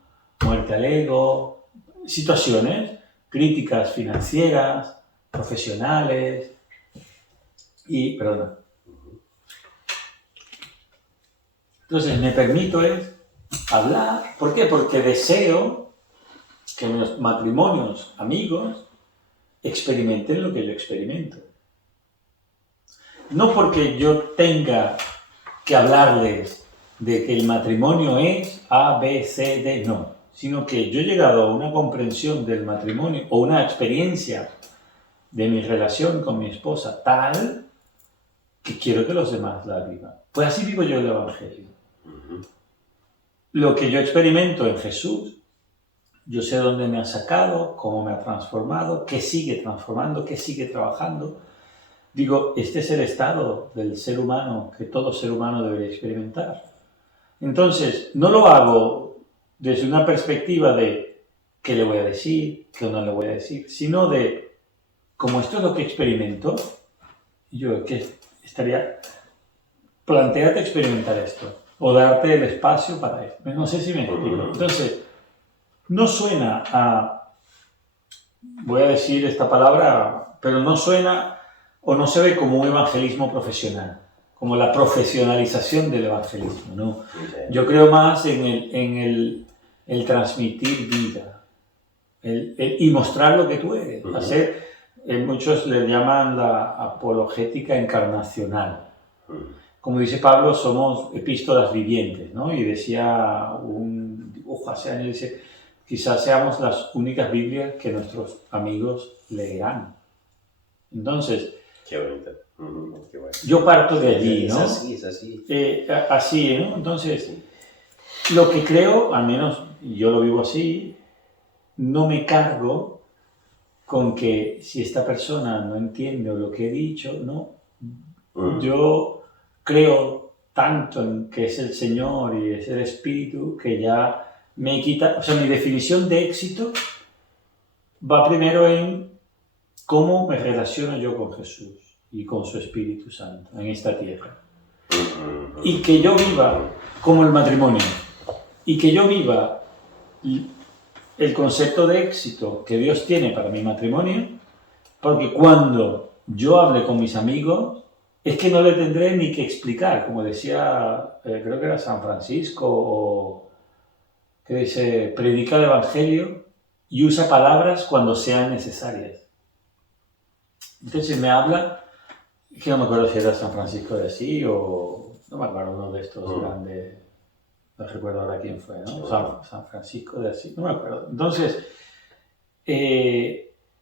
muerte al ego, situaciones, críticas financieras, profesionales, Y, perdona. Entonces me permito hablar. ¿Por qué? Porque deseo que los matrimonios, amigos, experimenten lo que yo experimento. No porque yo tenga que hablarles de que el matrimonio es A, B, C, D, no. Sino que yo he llegado a una comprensión del matrimonio o una experiencia de mi relación con mi esposa tal que quiero que los demás la vivan. Pues así vivo yo el Evangelio. Lo que yo experimento en Jesús, yo sé dónde me ha sacado, cómo me ha transformado, qué sigue transformando, qué sigue trabajando. Digo, este es el estado del ser humano que todo ser humano debería experimentar. Entonces, no lo hago desde una perspectiva de qué le voy a decir, qué no le voy a decir, sino de, como esto es lo que experimento, yo que estaría, plantéate experimentar esto, o darte el espacio para esto. No sé si me explico. Entonces, no suena a, voy a decir esta palabra, pero no suena o no se ve como un evangelismo profesional, como la profesionalización del evangelismo, ¿no? Yo creo más en el transmitir vida y mostrar lo que tú eres. Hacer, muchos le llaman la apologética encarnacional. Como dice Pablo, somos epístolas vivientes, ¿no? Y decía un dibujo hace años, dice, quizás seamos las únicas Biblias que nuestros amigos leerán. Entonces, qué bonito. Qué bueno. Yo parto de allí, ¿no? Es así. Así, ¿no? Entonces, lo que creo, al menos yo lo vivo así, no me cargo con que si esta persona no entiende lo que he dicho, ¿no? Yo creo tanto en que es el Señor y es el Espíritu que ya me quita, o sea, mi definición de éxito va primero en cómo me relaciono yo con Jesús y con su Espíritu Santo en esta tierra. Y que yo viva como el matrimonio, y que yo viva el concepto de éxito que Dios tiene para mi matrimonio, porque cuando yo hable con mis amigos, es que no le tendré ni que explicar, como decía, creo que era San Francisco, o que dice, predica el Evangelio y usa palabras cuando sean necesarias. Entonces me habla, que no me acuerdo si era San Francisco de Asís o, no me acuerdo, uno de estos grandes, no recuerdo ahora quién fue, ¿no? San Francisco de Asís, no me acuerdo. Entonces,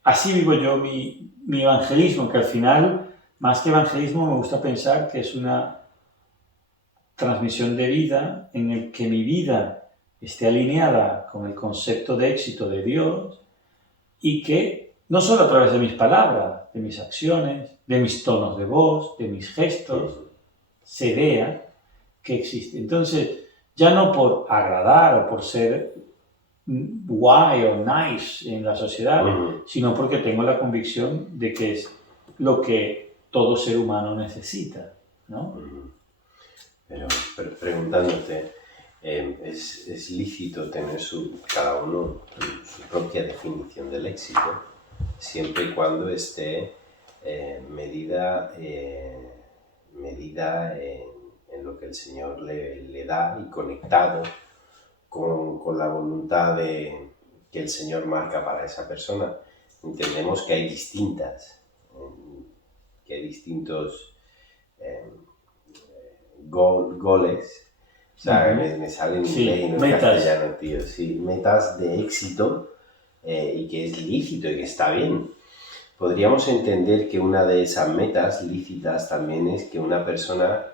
así vivo yo mi evangelismo, que al final, más que evangelismo, me gusta pensar que es una transmisión de vida en el que mi vida esté alineada con el concepto de éxito de Dios y que, no solo a través de mis palabras, de mis acciones, de mis tonos de voz, de mis gestos, se vea que existe. Entonces, ya no por agradar o por ser guay o nice en la sociedad, sino porque tengo la convicción de que es lo que todo ser humano necesita, ¿no? Pero preguntándote, ¿es lícito tener cada uno su propia definición del éxito, siempre y cuando esté medida en lo que el Señor le da y conectado con la voluntad que el Señor marca para esa persona? Entendemos que hay distintos goles, o sea, me sale en inglés y no en castellano, tío, sí, metas de éxito, y que es lícito y que está bien. Podríamos entender que una de esas metas lícitas también es que una persona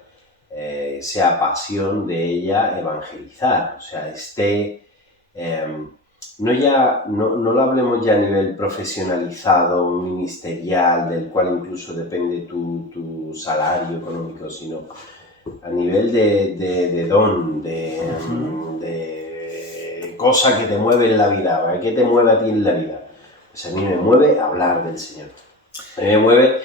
sea pasión de ella evangelizar, o sea, no lo hablemos ya a nivel profesionalizado, ministerial, del cual incluso depende tu salario económico, sino a nivel de don, de cosa que te mueve en la vida. ¿Qué te mueve a ti en la vida? Pues a mí me mueve hablar del Señor. A mí me mueve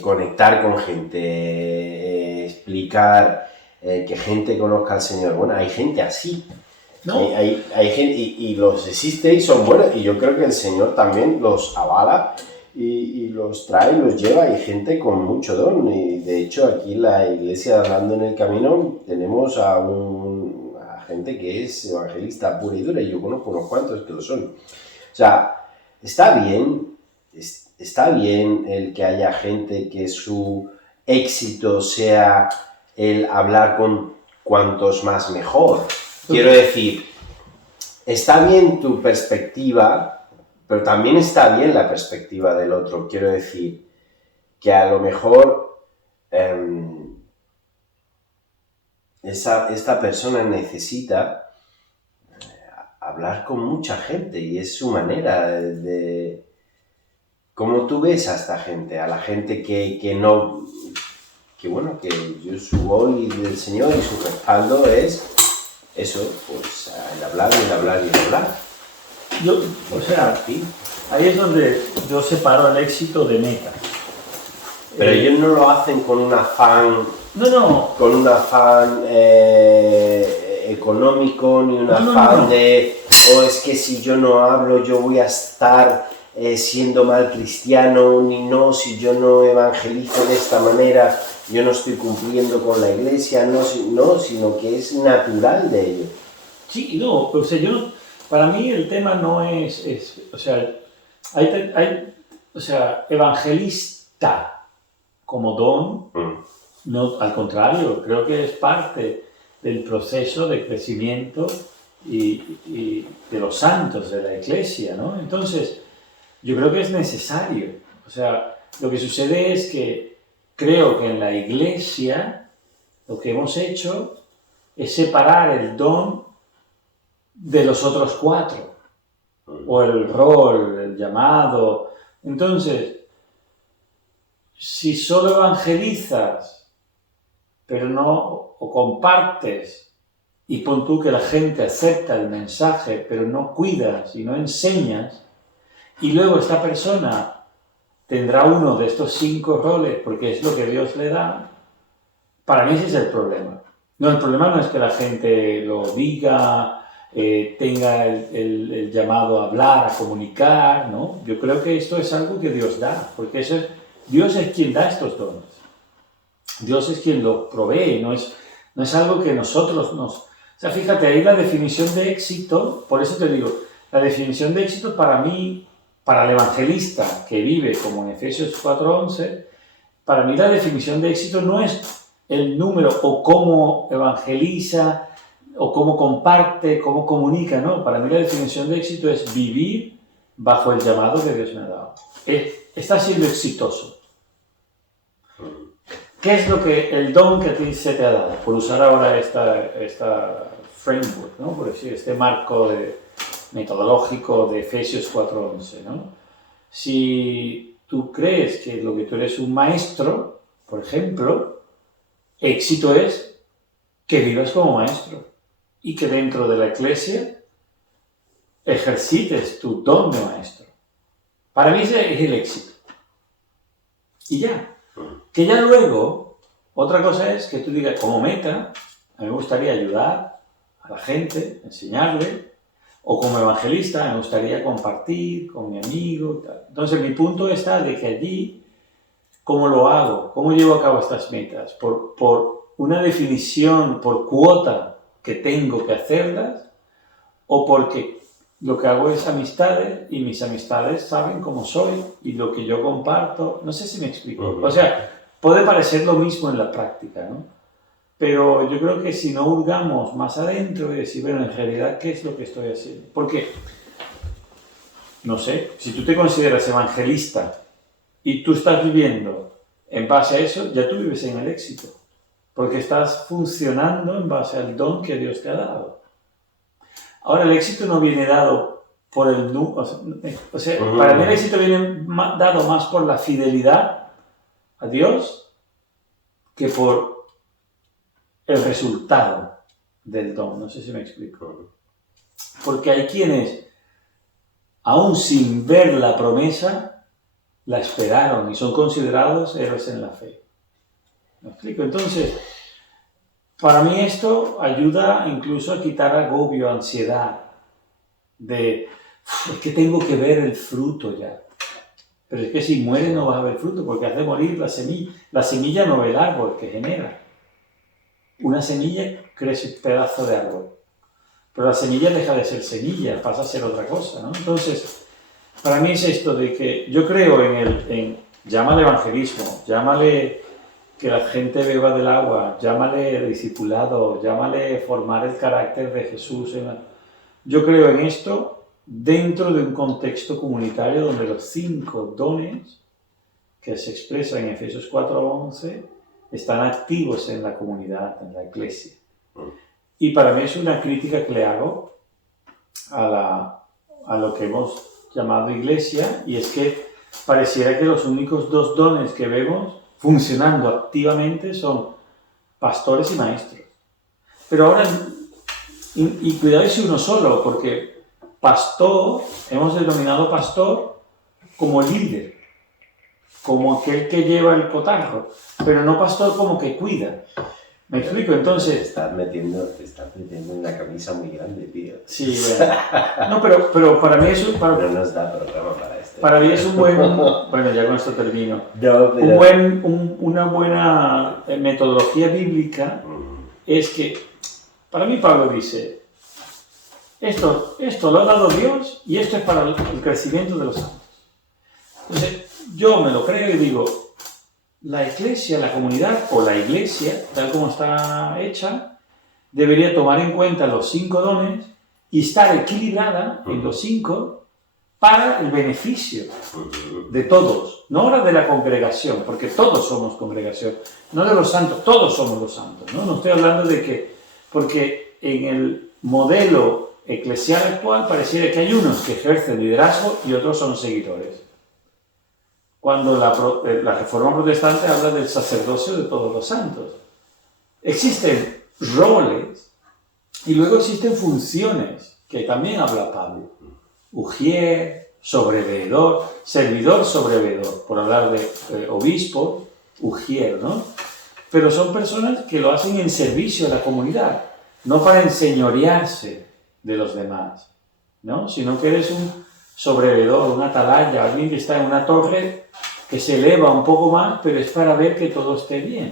conectar con gente, explicar, que gente conozca al Señor. Bueno, hay gente así. ¿No? Hay gente y los existe y son buenos, y yo creo que el Señor también los avala y los trae, los lleva, hay gente con mucho don. Y de hecho aquí en la iglesia de Hablando en el Camino tenemos a gente que es evangelista pura y dura, y yo conozco unos cuantos que lo son. O sea, está bien el que haya gente que su éxito sea el hablar con cuantos más mejor. Quiero decir, está bien tu perspectiva, pero también está bien la perspectiva del otro. Quiero decir, que a lo mejor esta persona necesita hablar con mucha gente y es su manera de... ¿Cómo tú ves a esta gente? A la gente que no... Que bueno, que su voz del Señor y su respaldo es eso, pues el hablar y el hablar y el hablar. Ahí es donde yo separo el éxito de meta. Pero ellos no lo hacen con un afán... No. Con un afán económico, ni un afán de... es que si yo no hablo, yo voy a estar siendo mal cristiano, si yo no evangelizo de esta manera, yo no estoy cumpliendo con la iglesia, sino que es natural de ello. Sí, no, para mí el tema no es evangelista como don, no, al contrario, creo que es parte del proceso de crecimiento y de los santos de la iglesia, ¿no? Entonces, yo creo que es necesario. O sea, lo que sucede es que creo que en la iglesia lo que hemos hecho es separar el don de los otros cuatro, o el rol, el llamado. Entonces, si solo evangelizas, pero no, o compartes, y pon tú que la gente acepta el mensaje, pero no cuidas y no enseñas, y luego esta persona tendrá uno de estos 5 roles porque es lo que Dios le da, para mí ese es el problema. No, el problema no es que la gente lo diga, tenga el llamado a hablar, a comunicar, ¿no? Yo creo que esto es algo que Dios da, porque Dios es quien da estos dones. Dios es quien lo provee, no es algo que nosotros nos... O sea, fíjate, ahí la definición de éxito, por eso te digo, la definición de éxito para mí, para el evangelista que vive como en Efesios 4:11, para mí la definición de éxito no es el número o cómo evangeliza o cómo comparte, cómo comunica, no. Para mí la definición de éxito es vivir bajo el llamado que Dios me ha dado. Está siendo exitoso. ¿Qué es lo que el don que a ti se te ha dado? Por usar ahora esta framework, ¿no? Por decir, este marco metodológico de Efesios 4:11, ¿no? Si tú crees que lo que tú eres un maestro, por ejemplo, éxito es que vivas como maestro y que dentro de la iglesia ejercites tu don de maestro. Para mí ese es el éxito. Y ya. Que ya luego, otra cosa es que tú digas, como meta, a mí me gustaría ayudar a la gente, enseñarle, o como evangelista me gustaría compartir con mi amigo, tal. Entonces mi punto está de que allí, ¿cómo lo hago? ¿Cómo llevo a cabo estas metas? ¿Por una definición, por cuota que tengo que hacerlas? ¿O porque lo que hago es amistades y mis amistades saben cómo soy y lo que yo comparto? No sé si me explico. O sea, puede parecer lo mismo en la práctica, ¿no? Pero yo creo que si no hurgamos más adentro y decir, bueno, en realidad, ¿qué es lo que estoy haciendo? Porque, no sé, si tú te consideras evangelista y tú estás viviendo en base a eso, ya tú vives en el éxito. Porque estás funcionando en base al don que Dios te ha dado. Ahora, el éxito no viene dado por el... para mí el éxito viene dado más por la fidelidad a Dios que por el resultado del don. No sé si me explico. Porque hay quienes, aún sin ver la promesa, la esperaron y son considerados héroes en la fe. ¿Me explico? Entonces, para mí esto ayuda incluso a quitar agobio, ansiedad, es que tengo que ver el fruto ya. Pero es que si muere no vas a ver fruto, porque hace morir la semilla. La semilla no ve el árbol que genera. Una semilla crece un pedazo de árbol. Pero la semilla deja de ser semilla, pasa a ser otra cosa, ¿no? Entonces, para mí es esto de que yo creo llámale evangelismo, llámale que la gente beba del agua, llámale discipulado, llámale formar el carácter de Jesús. Yo creo en esto dentro de un contexto comunitario donde los 5 dones que se expresan en Efesios 4:11 están activos en la comunidad, en la iglesia. Y para mí es una crítica que le hago a lo que hemos llamado iglesia, y es que pareciera que los únicos 2 dones que vemos funcionando activamente son pastores y maestros. Pero ahora, y cuidado si uno solo, porque pastor, hemos denominado pastor como líder, como aquel que lleva el cotarro, pero no pastor como que cuida. ¿Me explico? Entonces... Te estás metiendo en una camisa muy grande, tío. Sí, bueno. No, pero para mí es un... No nos da programa para esto. Para mí es un buen... Bueno, ya con esto termino. No, pero... Una buena metodología bíblica es que, para mí Pablo dice, esto lo ha dado Dios y esto es para el crecimiento de los santos. Entonces, yo me lo creo y digo, la iglesia, la comunidad o la iglesia, tal como está hecha, debería tomar en cuenta los 5 dones y estar equilibrada en los 5 para el beneficio de todos, no ahora de la congregación, porque todos somos congregación, no de los santos, todos somos los santos, ¿no? No estoy hablando de que, porque en el modelo eclesial actual pareciera que hay unos que ejercen liderazgo y otros son seguidores. Cuando la Reforma Protestante habla del sacerdocio de todos los santos. Existen roles y luego existen funciones, que también habla Pablo. Ujier, sobreveedor, servidor, sobreveedor, por hablar de obispo, ujier, ¿no? Pero son personas que lo hacen en servicio a la comunidad, no para enseñorearse de los demás, ¿no? Sino que eres un sobreveedor, un atalaya, alguien que está en una torre que se eleva un poco más, pero es para ver que todo esté bien.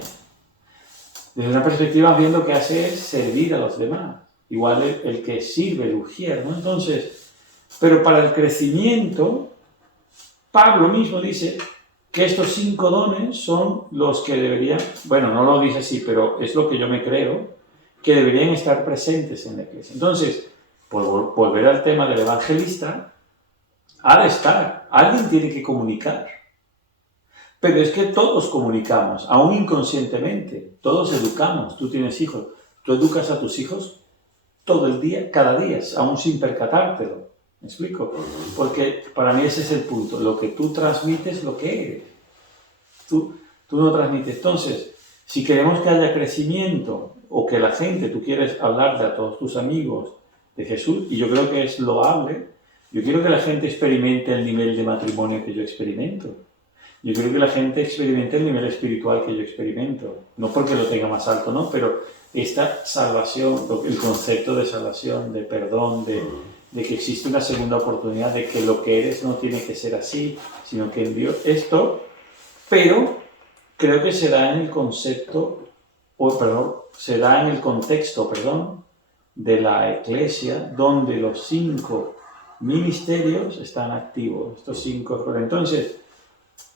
Desde una perspectiva, bien lo que hace es servir a los demás. Igual el que sirve, el ujier, ¿no? Entonces, pero para el crecimiento, Pablo mismo dice que estos 5 dones son los que deberían, bueno, no lo dice así, pero es lo que yo me creo, que deberían estar presentes en la iglesia. Entonces, por volver al tema del evangelista, ha de estar, alguien tiene que comunicar. Pero es que todos comunicamos, aún inconscientemente, todos educamos. Tú tienes hijos, tú educas a tus hijos todo el día, cada día, aún sin percatártelo. ¿Me explico? Porque para mí ese es el punto, lo que tú transmites, lo que eres. Tú no transmites. Entonces, si queremos que haya crecimiento, o que la gente, tú quieres hablarle a todos tus amigos de Jesús, y yo creo que es loable, yo quiero que la gente experimente el nivel de matrimonio que yo experimento. Yo creo que la gente experimente el nivel espiritual que yo experimento. No porque lo tenga más alto, ¿no? Pero esta salvación, el concepto de salvación, de perdón, de que existe una segunda oportunidad, de que lo que eres no tiene que ser así, sino que en Dios esto, pero creo que se da en el concepto, se da en el contexto, de la iglesia, donde los 5 ministerios están activos, estos 5. Entonces,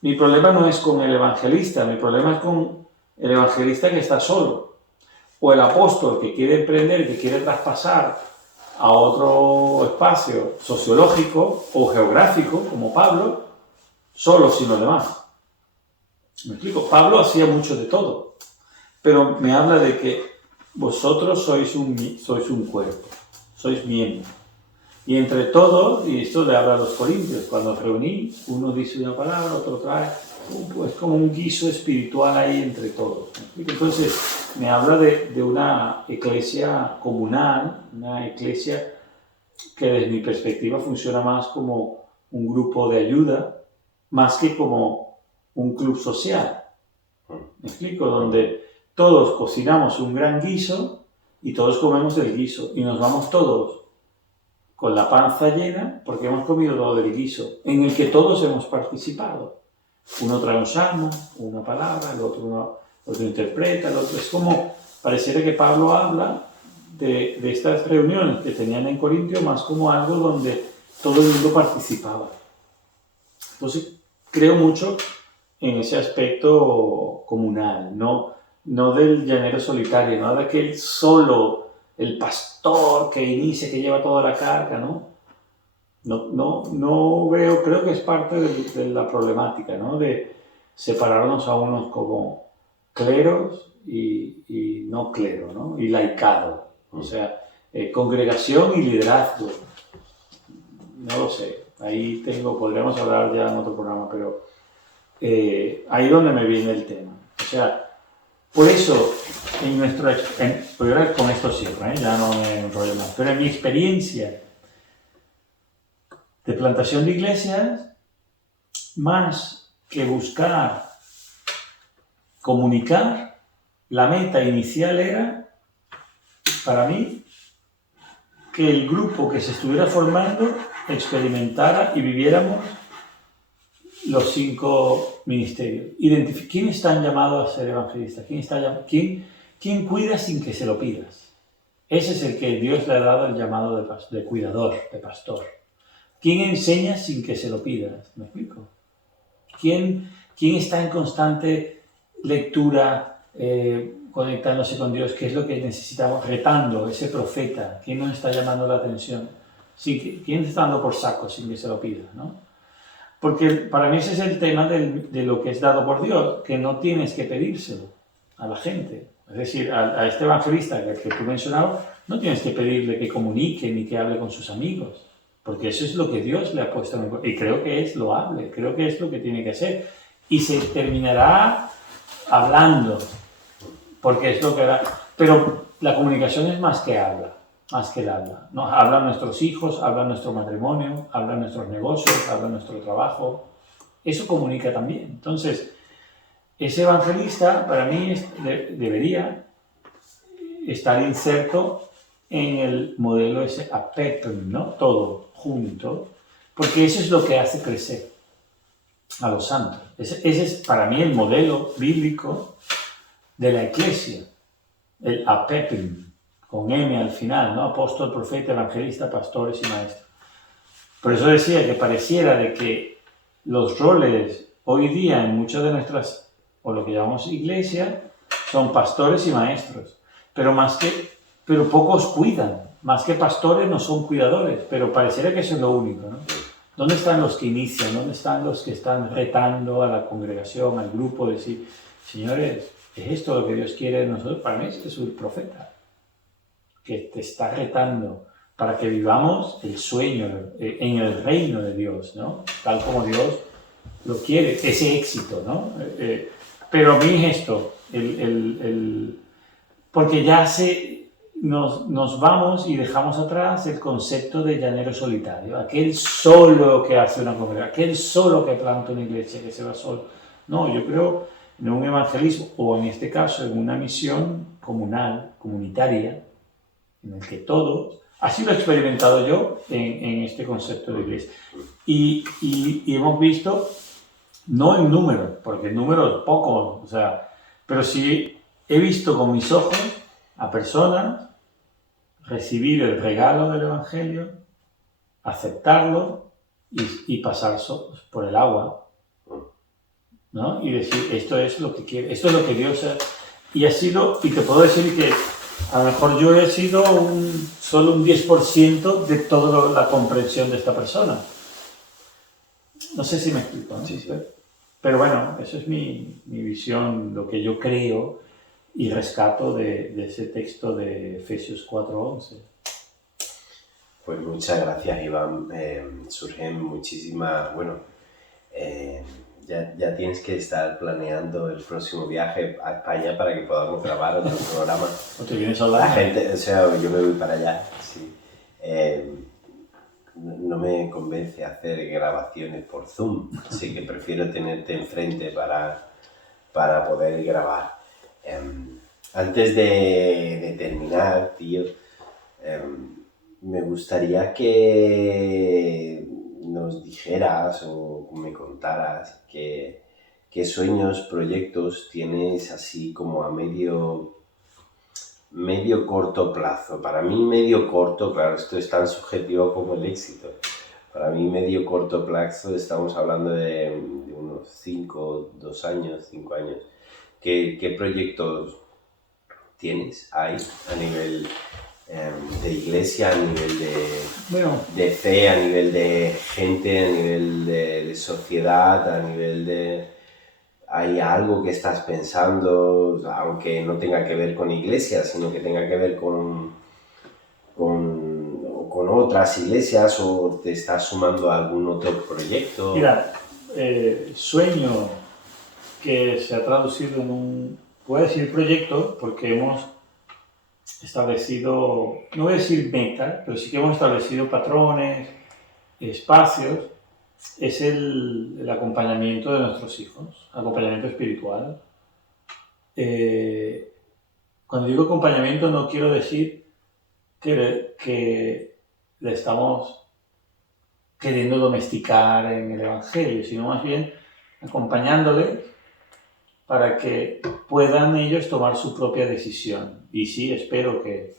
mi problema no es con el evangelista, mi problema es con el evangelista que está solo, o el apóstol que quiere emprender, que quiere traspasar a otro espacio sociológico o geográfico, como Pablo, solo sin los demás. ¿Me explico? Pablo hacía mucho de todo, pero me habla de que vosotros sois un cuerpo, sois miembros. Y entre todos, y esto le habla a los corintios, cuando os reunís, uno dice una palabra, otro trae, pues como un guiso espiritual ahí entre todos. Entonces, me habla de una iglesia comunal, una iglesia que desde mi perspectiva funciona más como un grupo de ayuda, más que como un club social. ¿Me explico? Donde todos cocinamos un gran guiso y todos comemos del guiso y nos vamos todos con la panza llena porque hemos comido todo del guiso, en el que todos hemos participado. Uno trae un salmo, una palabra, el otro interpreta, el otro... Es como, pareciera que Pablo habla de estas reuniones que tenían en Corintio más como algo donde todo el mundo participaba. Entonces, creo mucho en ese aspecto comunal, no del llanero solitario, no de aquel solo, el pastor que inicia, que lleva toda la carga, ¿no? No veo, creo que es parte de la problemática, ¿no? De separarnos a unos como cleros y no clero, ¿no? Y laicado, o sea, congregación y liderazgo. No lo sé, ahí podríamos hablar ya en otro programa, pero ahí donde me viene el tema. O sea, por eso, pues ahora con esto cierro, ya no me enrollo más, pero en mi experiencia de plantación de iglesias, más que buscar comunicar, la meta inicial era, para mí, que el grupo que se estuviera formando experimentara y viviéramos los 5 ministerios. ¿Quién está llamado a ser evangelista? ¿Quién cuida sin que se lo pidas? Ese es el que Dios le ha dado el llamado de cuidador, de pastor. ¿Quién enseña sin que se lo pidas? ¿Me explico? ¿Quién está en constante lectura, conectándose con Dios? ¿Qué es lo que necesitamos? Retando, ese profeta. ¿Quién nos está llamando la atención? ¿Quién está dando por saco sin que se lo pida? ¿No? Porque para mí ese es el tema de lo que es dado por Dios, que no tienes que pedírselo a la gente. Es decir, a este evangelista que tú mencionabas, no tienes que pedirle que comunique ni que hable con sus amigos, porque eso es lo que Dios le ha puesto en el corazón. Y creo que es loable, creo que es lo que tiene que hacer. Y se terminará hablando, porque es lo que hará. Pero la comunicación es más que habla. Más que el habla. Nos hablan nuestros hijos, hablan nuestro matrimonio, hablan nuestros negocios, hablan nuestro trabajo. Eso comunica también. Entonces, ese evangelista para mí debería estar inserto en el modelo ese apeptum, ¿no? Todo junto, porque eso es lo que hace crecer a los santos. Ese es para mí el modelo bíblico de la iglesia, el apeptum. Con M al final, ¿no? Apóstol, profeta, evangelista, pastores y maestros. Por eso decía que pareciera de que los roles hoy día en muchas de nuestras, o lo que llamamos iglesia, son pastores y maestros. Pero pocos cuidan. Más que pastores no son cuidadores, pero pareciera que eso es lo único, ¿no? ¿Dónde están los que inician? ¿Dónde están los que están retando a la congregación, al grupo? Decir, señores, ¿es esto lo que Dios quiere de nosotros? Para mí es el profeta, que te está retando para que vivamos el sueño en el reino de Dios, ¿no? Tal como Dios lo quiere, ese éxito, ¿no? Pero a mí es esto, porque ya nos vamos y dejamos atrás el concepto de llanero solitario, aquel solo que hace una congregación, aquel solo que planta una iglesia, que se va solo. No, yo creo en un evangelismo, o en este caso en una misión comunal, comunitaria, en el que todos, así lo he experimentado yo en este concepto de iglesia. Y hemos visto, no en número, porque en número es poco, o sea, pero sí he visto con mis ojos a personas recibir el regalo del Evangelio, aceptarlo y pasar por el agua, ¿no? Y decir, esto es lo que quiere, esto es lo que Dios ha... Y ha sido, y te puedo decir que a lo mejor yo he sido solo un 10% de toda la comprensión de esta persona. No sé si me explico, ¿no? Sí. Pero bueno, eso es mi visión, lo que yo creo y rescato de ese texto de Efesios 4:11. Pues muchas gracias, Iván. Surgen muchísimas... Bueno, ya tienes que estar planeando el próximo viaje a España para que podamos grabar otro programa. ¿O te vienes a hablar? La gente, o sea, yo me voy para allá, sí. No me convence hacer grabaciones por Zoom, así que prefiero tenerte enfrente para poder grabar. Antes de terminar, tío, me gustaría que nos dijeras o me contaras qué sueños, proyectos tienes así como a medio corto plazo. Para mí medio corto, claro, esto es tan subjetivo como el éxito. Para mí medio corto plazo estamos hablando de unos 2 años, 5 años. ¿Qué proyectos tienes ahí a nivel de iglesia, a nivel Bueno, de fe, a nivel de gente, a nivel de sociedad, a nivel de... ¿Hay algo que estás pensando, aunque no tenga que ver con iglesia, sino que tenga que ver con otras iglesias, o te estás sumando a algún otro proyecto? mira, sueño que se ha traducido en un, voy a decir proyecto, porque hemos establecido, no voy a decir metas, pero sí que hemos establecido patrones, espacios, es el acompañamiento de nuestros hijos, acompañamiento espiritual. Cuando digo acompañamiento no quiero decir que le estamos queriendo domesticar en el Evangelio, sino más bien acompañándoles para que puedan ellos tomar su propia decisión. Y sí, espero que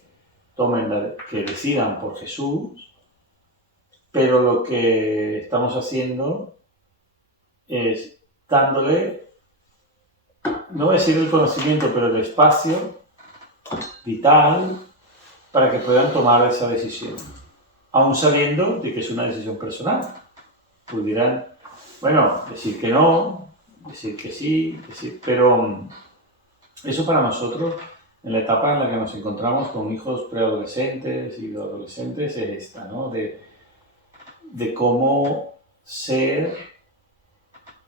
que decidan por Jesús, pero lo que estamos haciendo es dándole, no voy a decir el conocimiento, pero el espacio vital para que puedan tomar esa decisión, aún sabiendo de que es una decisión personal. Pudieran, bueno, decir que no, decir que sí, pero eso para nosotros, en la etapa en la que nos encontramos con hijos preadolescentes y adolescentes, es esta, ¿no? De cómo ser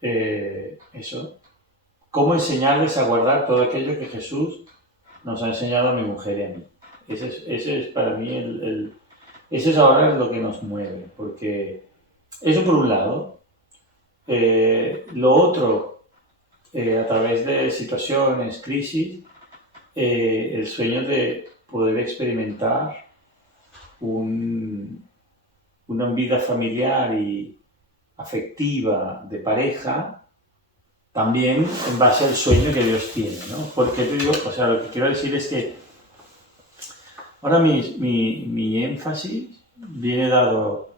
eso, cómo enseñarles a guardar todo aquello que Jesús nos ha enseñado a mi mujer y a mí. Ese es para mí eso es ahora lo que nos mueve, porque eso por un lado. Lo otro, a través de situaciones, crisis, el sueño de poder experimentar una vida familiar y afectiva de pareja, también en base al sueño que Dios tiene, ¿no? Porque te digo, o sea, lo que quiero decir es que ahora mi énfasis viene dado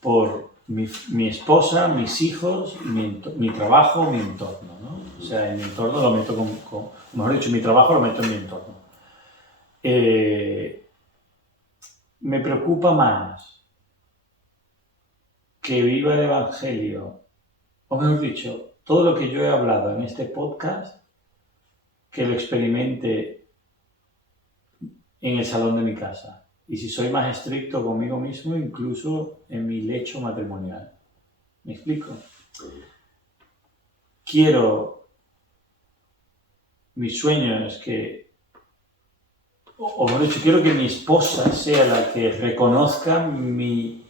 por mi esposa, mis hijos, mi trabajo, mi entorno, ¿no? O sea, en mi entorno lo meto mejor dicho, mi trabajo lo meto en mi entorno. Me preocupa más que viva el Evangelio, o mejor dicho, todo lo que yo he hablado en este podcast, que lo experimente en el salón de mi casa. Y si soy más estricto conmigo mismo, incluso en mi lecho matrimonial. ¿Me explico? Mi sueño es que, o mejor dicho, quiero que mi esposa sea la que reconozca mi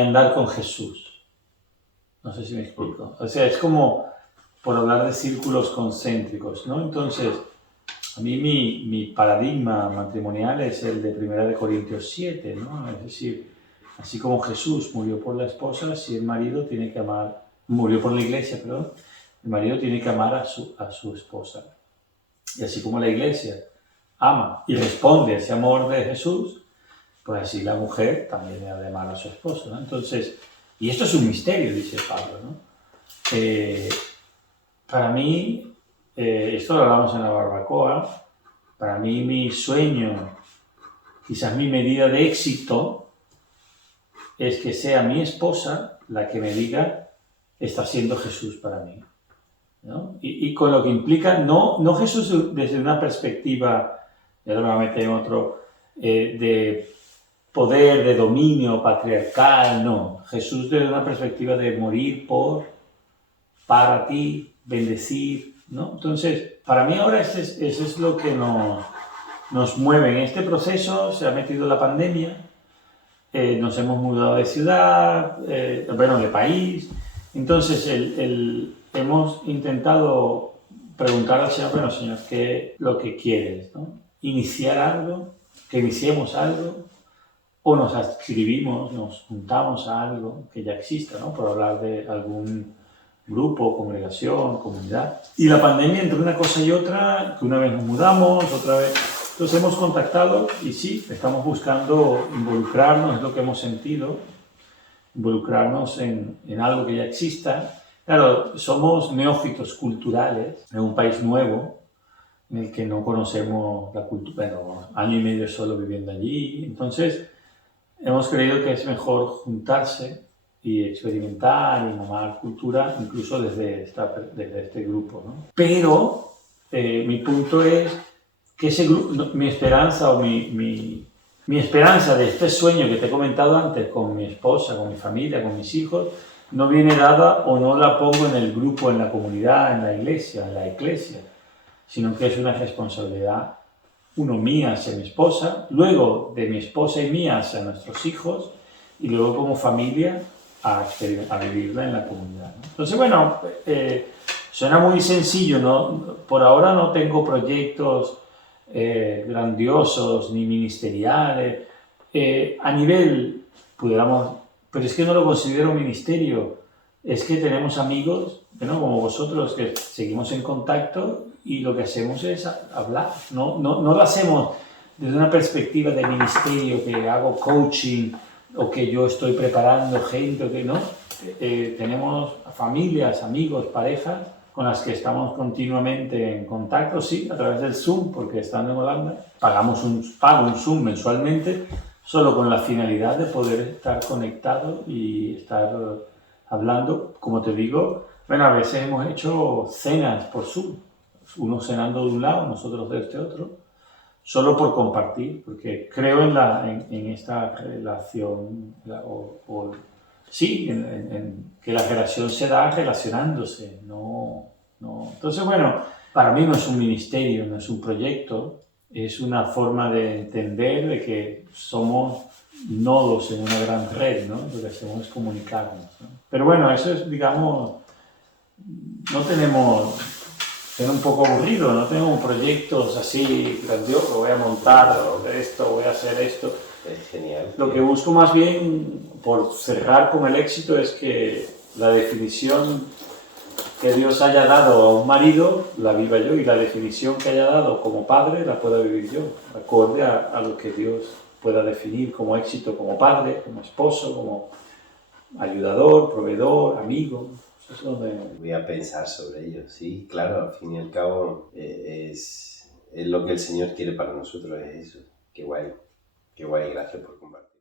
andar con Jesús. No sé si me explico. O sea, es como por hablar de círculos concéntricos, ¿no? Entonces, a mí mi paradigma matrimonial es el de 1 Corintios 7, ¿no? Es decir, así como Jesús murió por la esposa, así el marido tiene que amar, murió por la iglesia, perdón, el marido tiene que amar a su esposa. Y así como la iglesia ama y responde a ese amor de Jesús, pues así la mujer también debe de amar a su esposo, ¿no? Entonces, y esto es un misterio, dice Pablo, ¿no? Para mí, esto lo hablamos en la barbacoa, para mí mi sueño, quizás mi medida de éxito, es que sea mi esposa la que me diga, está siendo Jesús para mí, ¿no? Y con lo que implica, no Jesús desde una perspectiva, ya lo voy a meter en otro, de poder, de dominio patriarcal, no. Jesús desde una perspectiva de morir para ti, bendecir, ¿no? Entonces, para mí ahora eso es lo que nos mueve. En este proceso se ha metido la pandemia, nos hemos mudado de ciudad, de país. Entonces, hemos intentado preguntar al Señor, bueno, Señor, ¿qué es lo que quieres, ¿no? Iniciar algo, que iniciemos algo, o nos escribimos, nos juntamos a algo que ya exista, ¿no? Por hablar de algún grupo, congregación, comunidad. Y la pandemia, entre una cosa y otra, que una vez nos mudamos, otra vez... Entonces hemos contactado y sí, estamos buscando involucrarnos, es lo que hemos sentido, involucrarnos en algo que ya exista. Claro, somos neófitos culturales en un país nuevo, en el que no conocemos la cultura, bueno, año y medio solo viviendo allí. Entonces, hemos creído que es mejor juntarse y experimentar y mamar cultura, incluso desde este grupo, ¿no? Pero mi punto es que ese grupo, mi esperanza o mi esperanza de este sueño que te he comentado antes con mi esposa, con mi familia, con mis hijos, no viene dada o no la pongo en el grupo, en la comunidad, en la iglesia, sino que es una responsabilidad, uno, mía hacia mi esposa, luego de mi esposa y mía hacia nuestros hijos, y luego como familia a vivirla en la comunidad, ¿no? Entonces, bueno, suena muy sencillo, ¿no? Por ahora no tengo proyectos grandiosos ni ministeriales. A nivel, pudiéramos, pero es que no lo considero un ministerio, es que tenemos amigos, ¿no? Como vosotros, que seguimos en contacto y lo que hacemos es hablar. No lo hacemos desde una perspectiva de ministerio, que hago coaching o que yo estoy preparando gente, o que no. Tenemos familias, amigos, parejas con las que estamos continuamente en contacto, sí, a través del Zoom, porque estando en Holanda, pago un Zoom mensualmente, solo con la finalidad de poder estar conectado y estar hablando. Como te digo, bueno, a veces hemos hecho cenas por Zoom, uno cenando de un lado, nosotros de este otro, solo por compartir, porque creo en esta relación, sí, en que la relación se da relacionándose, no. Entonces, bueno, para mí no es un ministerio, no es un proyecto, es una forma de entender de que somos nodos en una gran red, ¿no? Lo que hacemos es comunicarnos, ¿no? Pero bueno, eso es, digamos, no tenemos, es un poco aburrido, no tenemos proyectos así grandiosos, voy a montar esto, voy a hacer esto. Es genial. Lo que busco más bien, por cerrar con el éxito, es que la definición que Dios haya dado a un marido la viva yo, y la definición que haya dado como padre la pueda vivir yo, acorde a lo que Dios pueda definir como éxito, como padre, como esposo, como ayudador, proveedor, amigo. Eso es donde... Voy a pensar sobre ello, sí, claro, al fin y al cabo es lo que el Señor quiere para nosotros, es eso. Qué guay, gracias por compartir.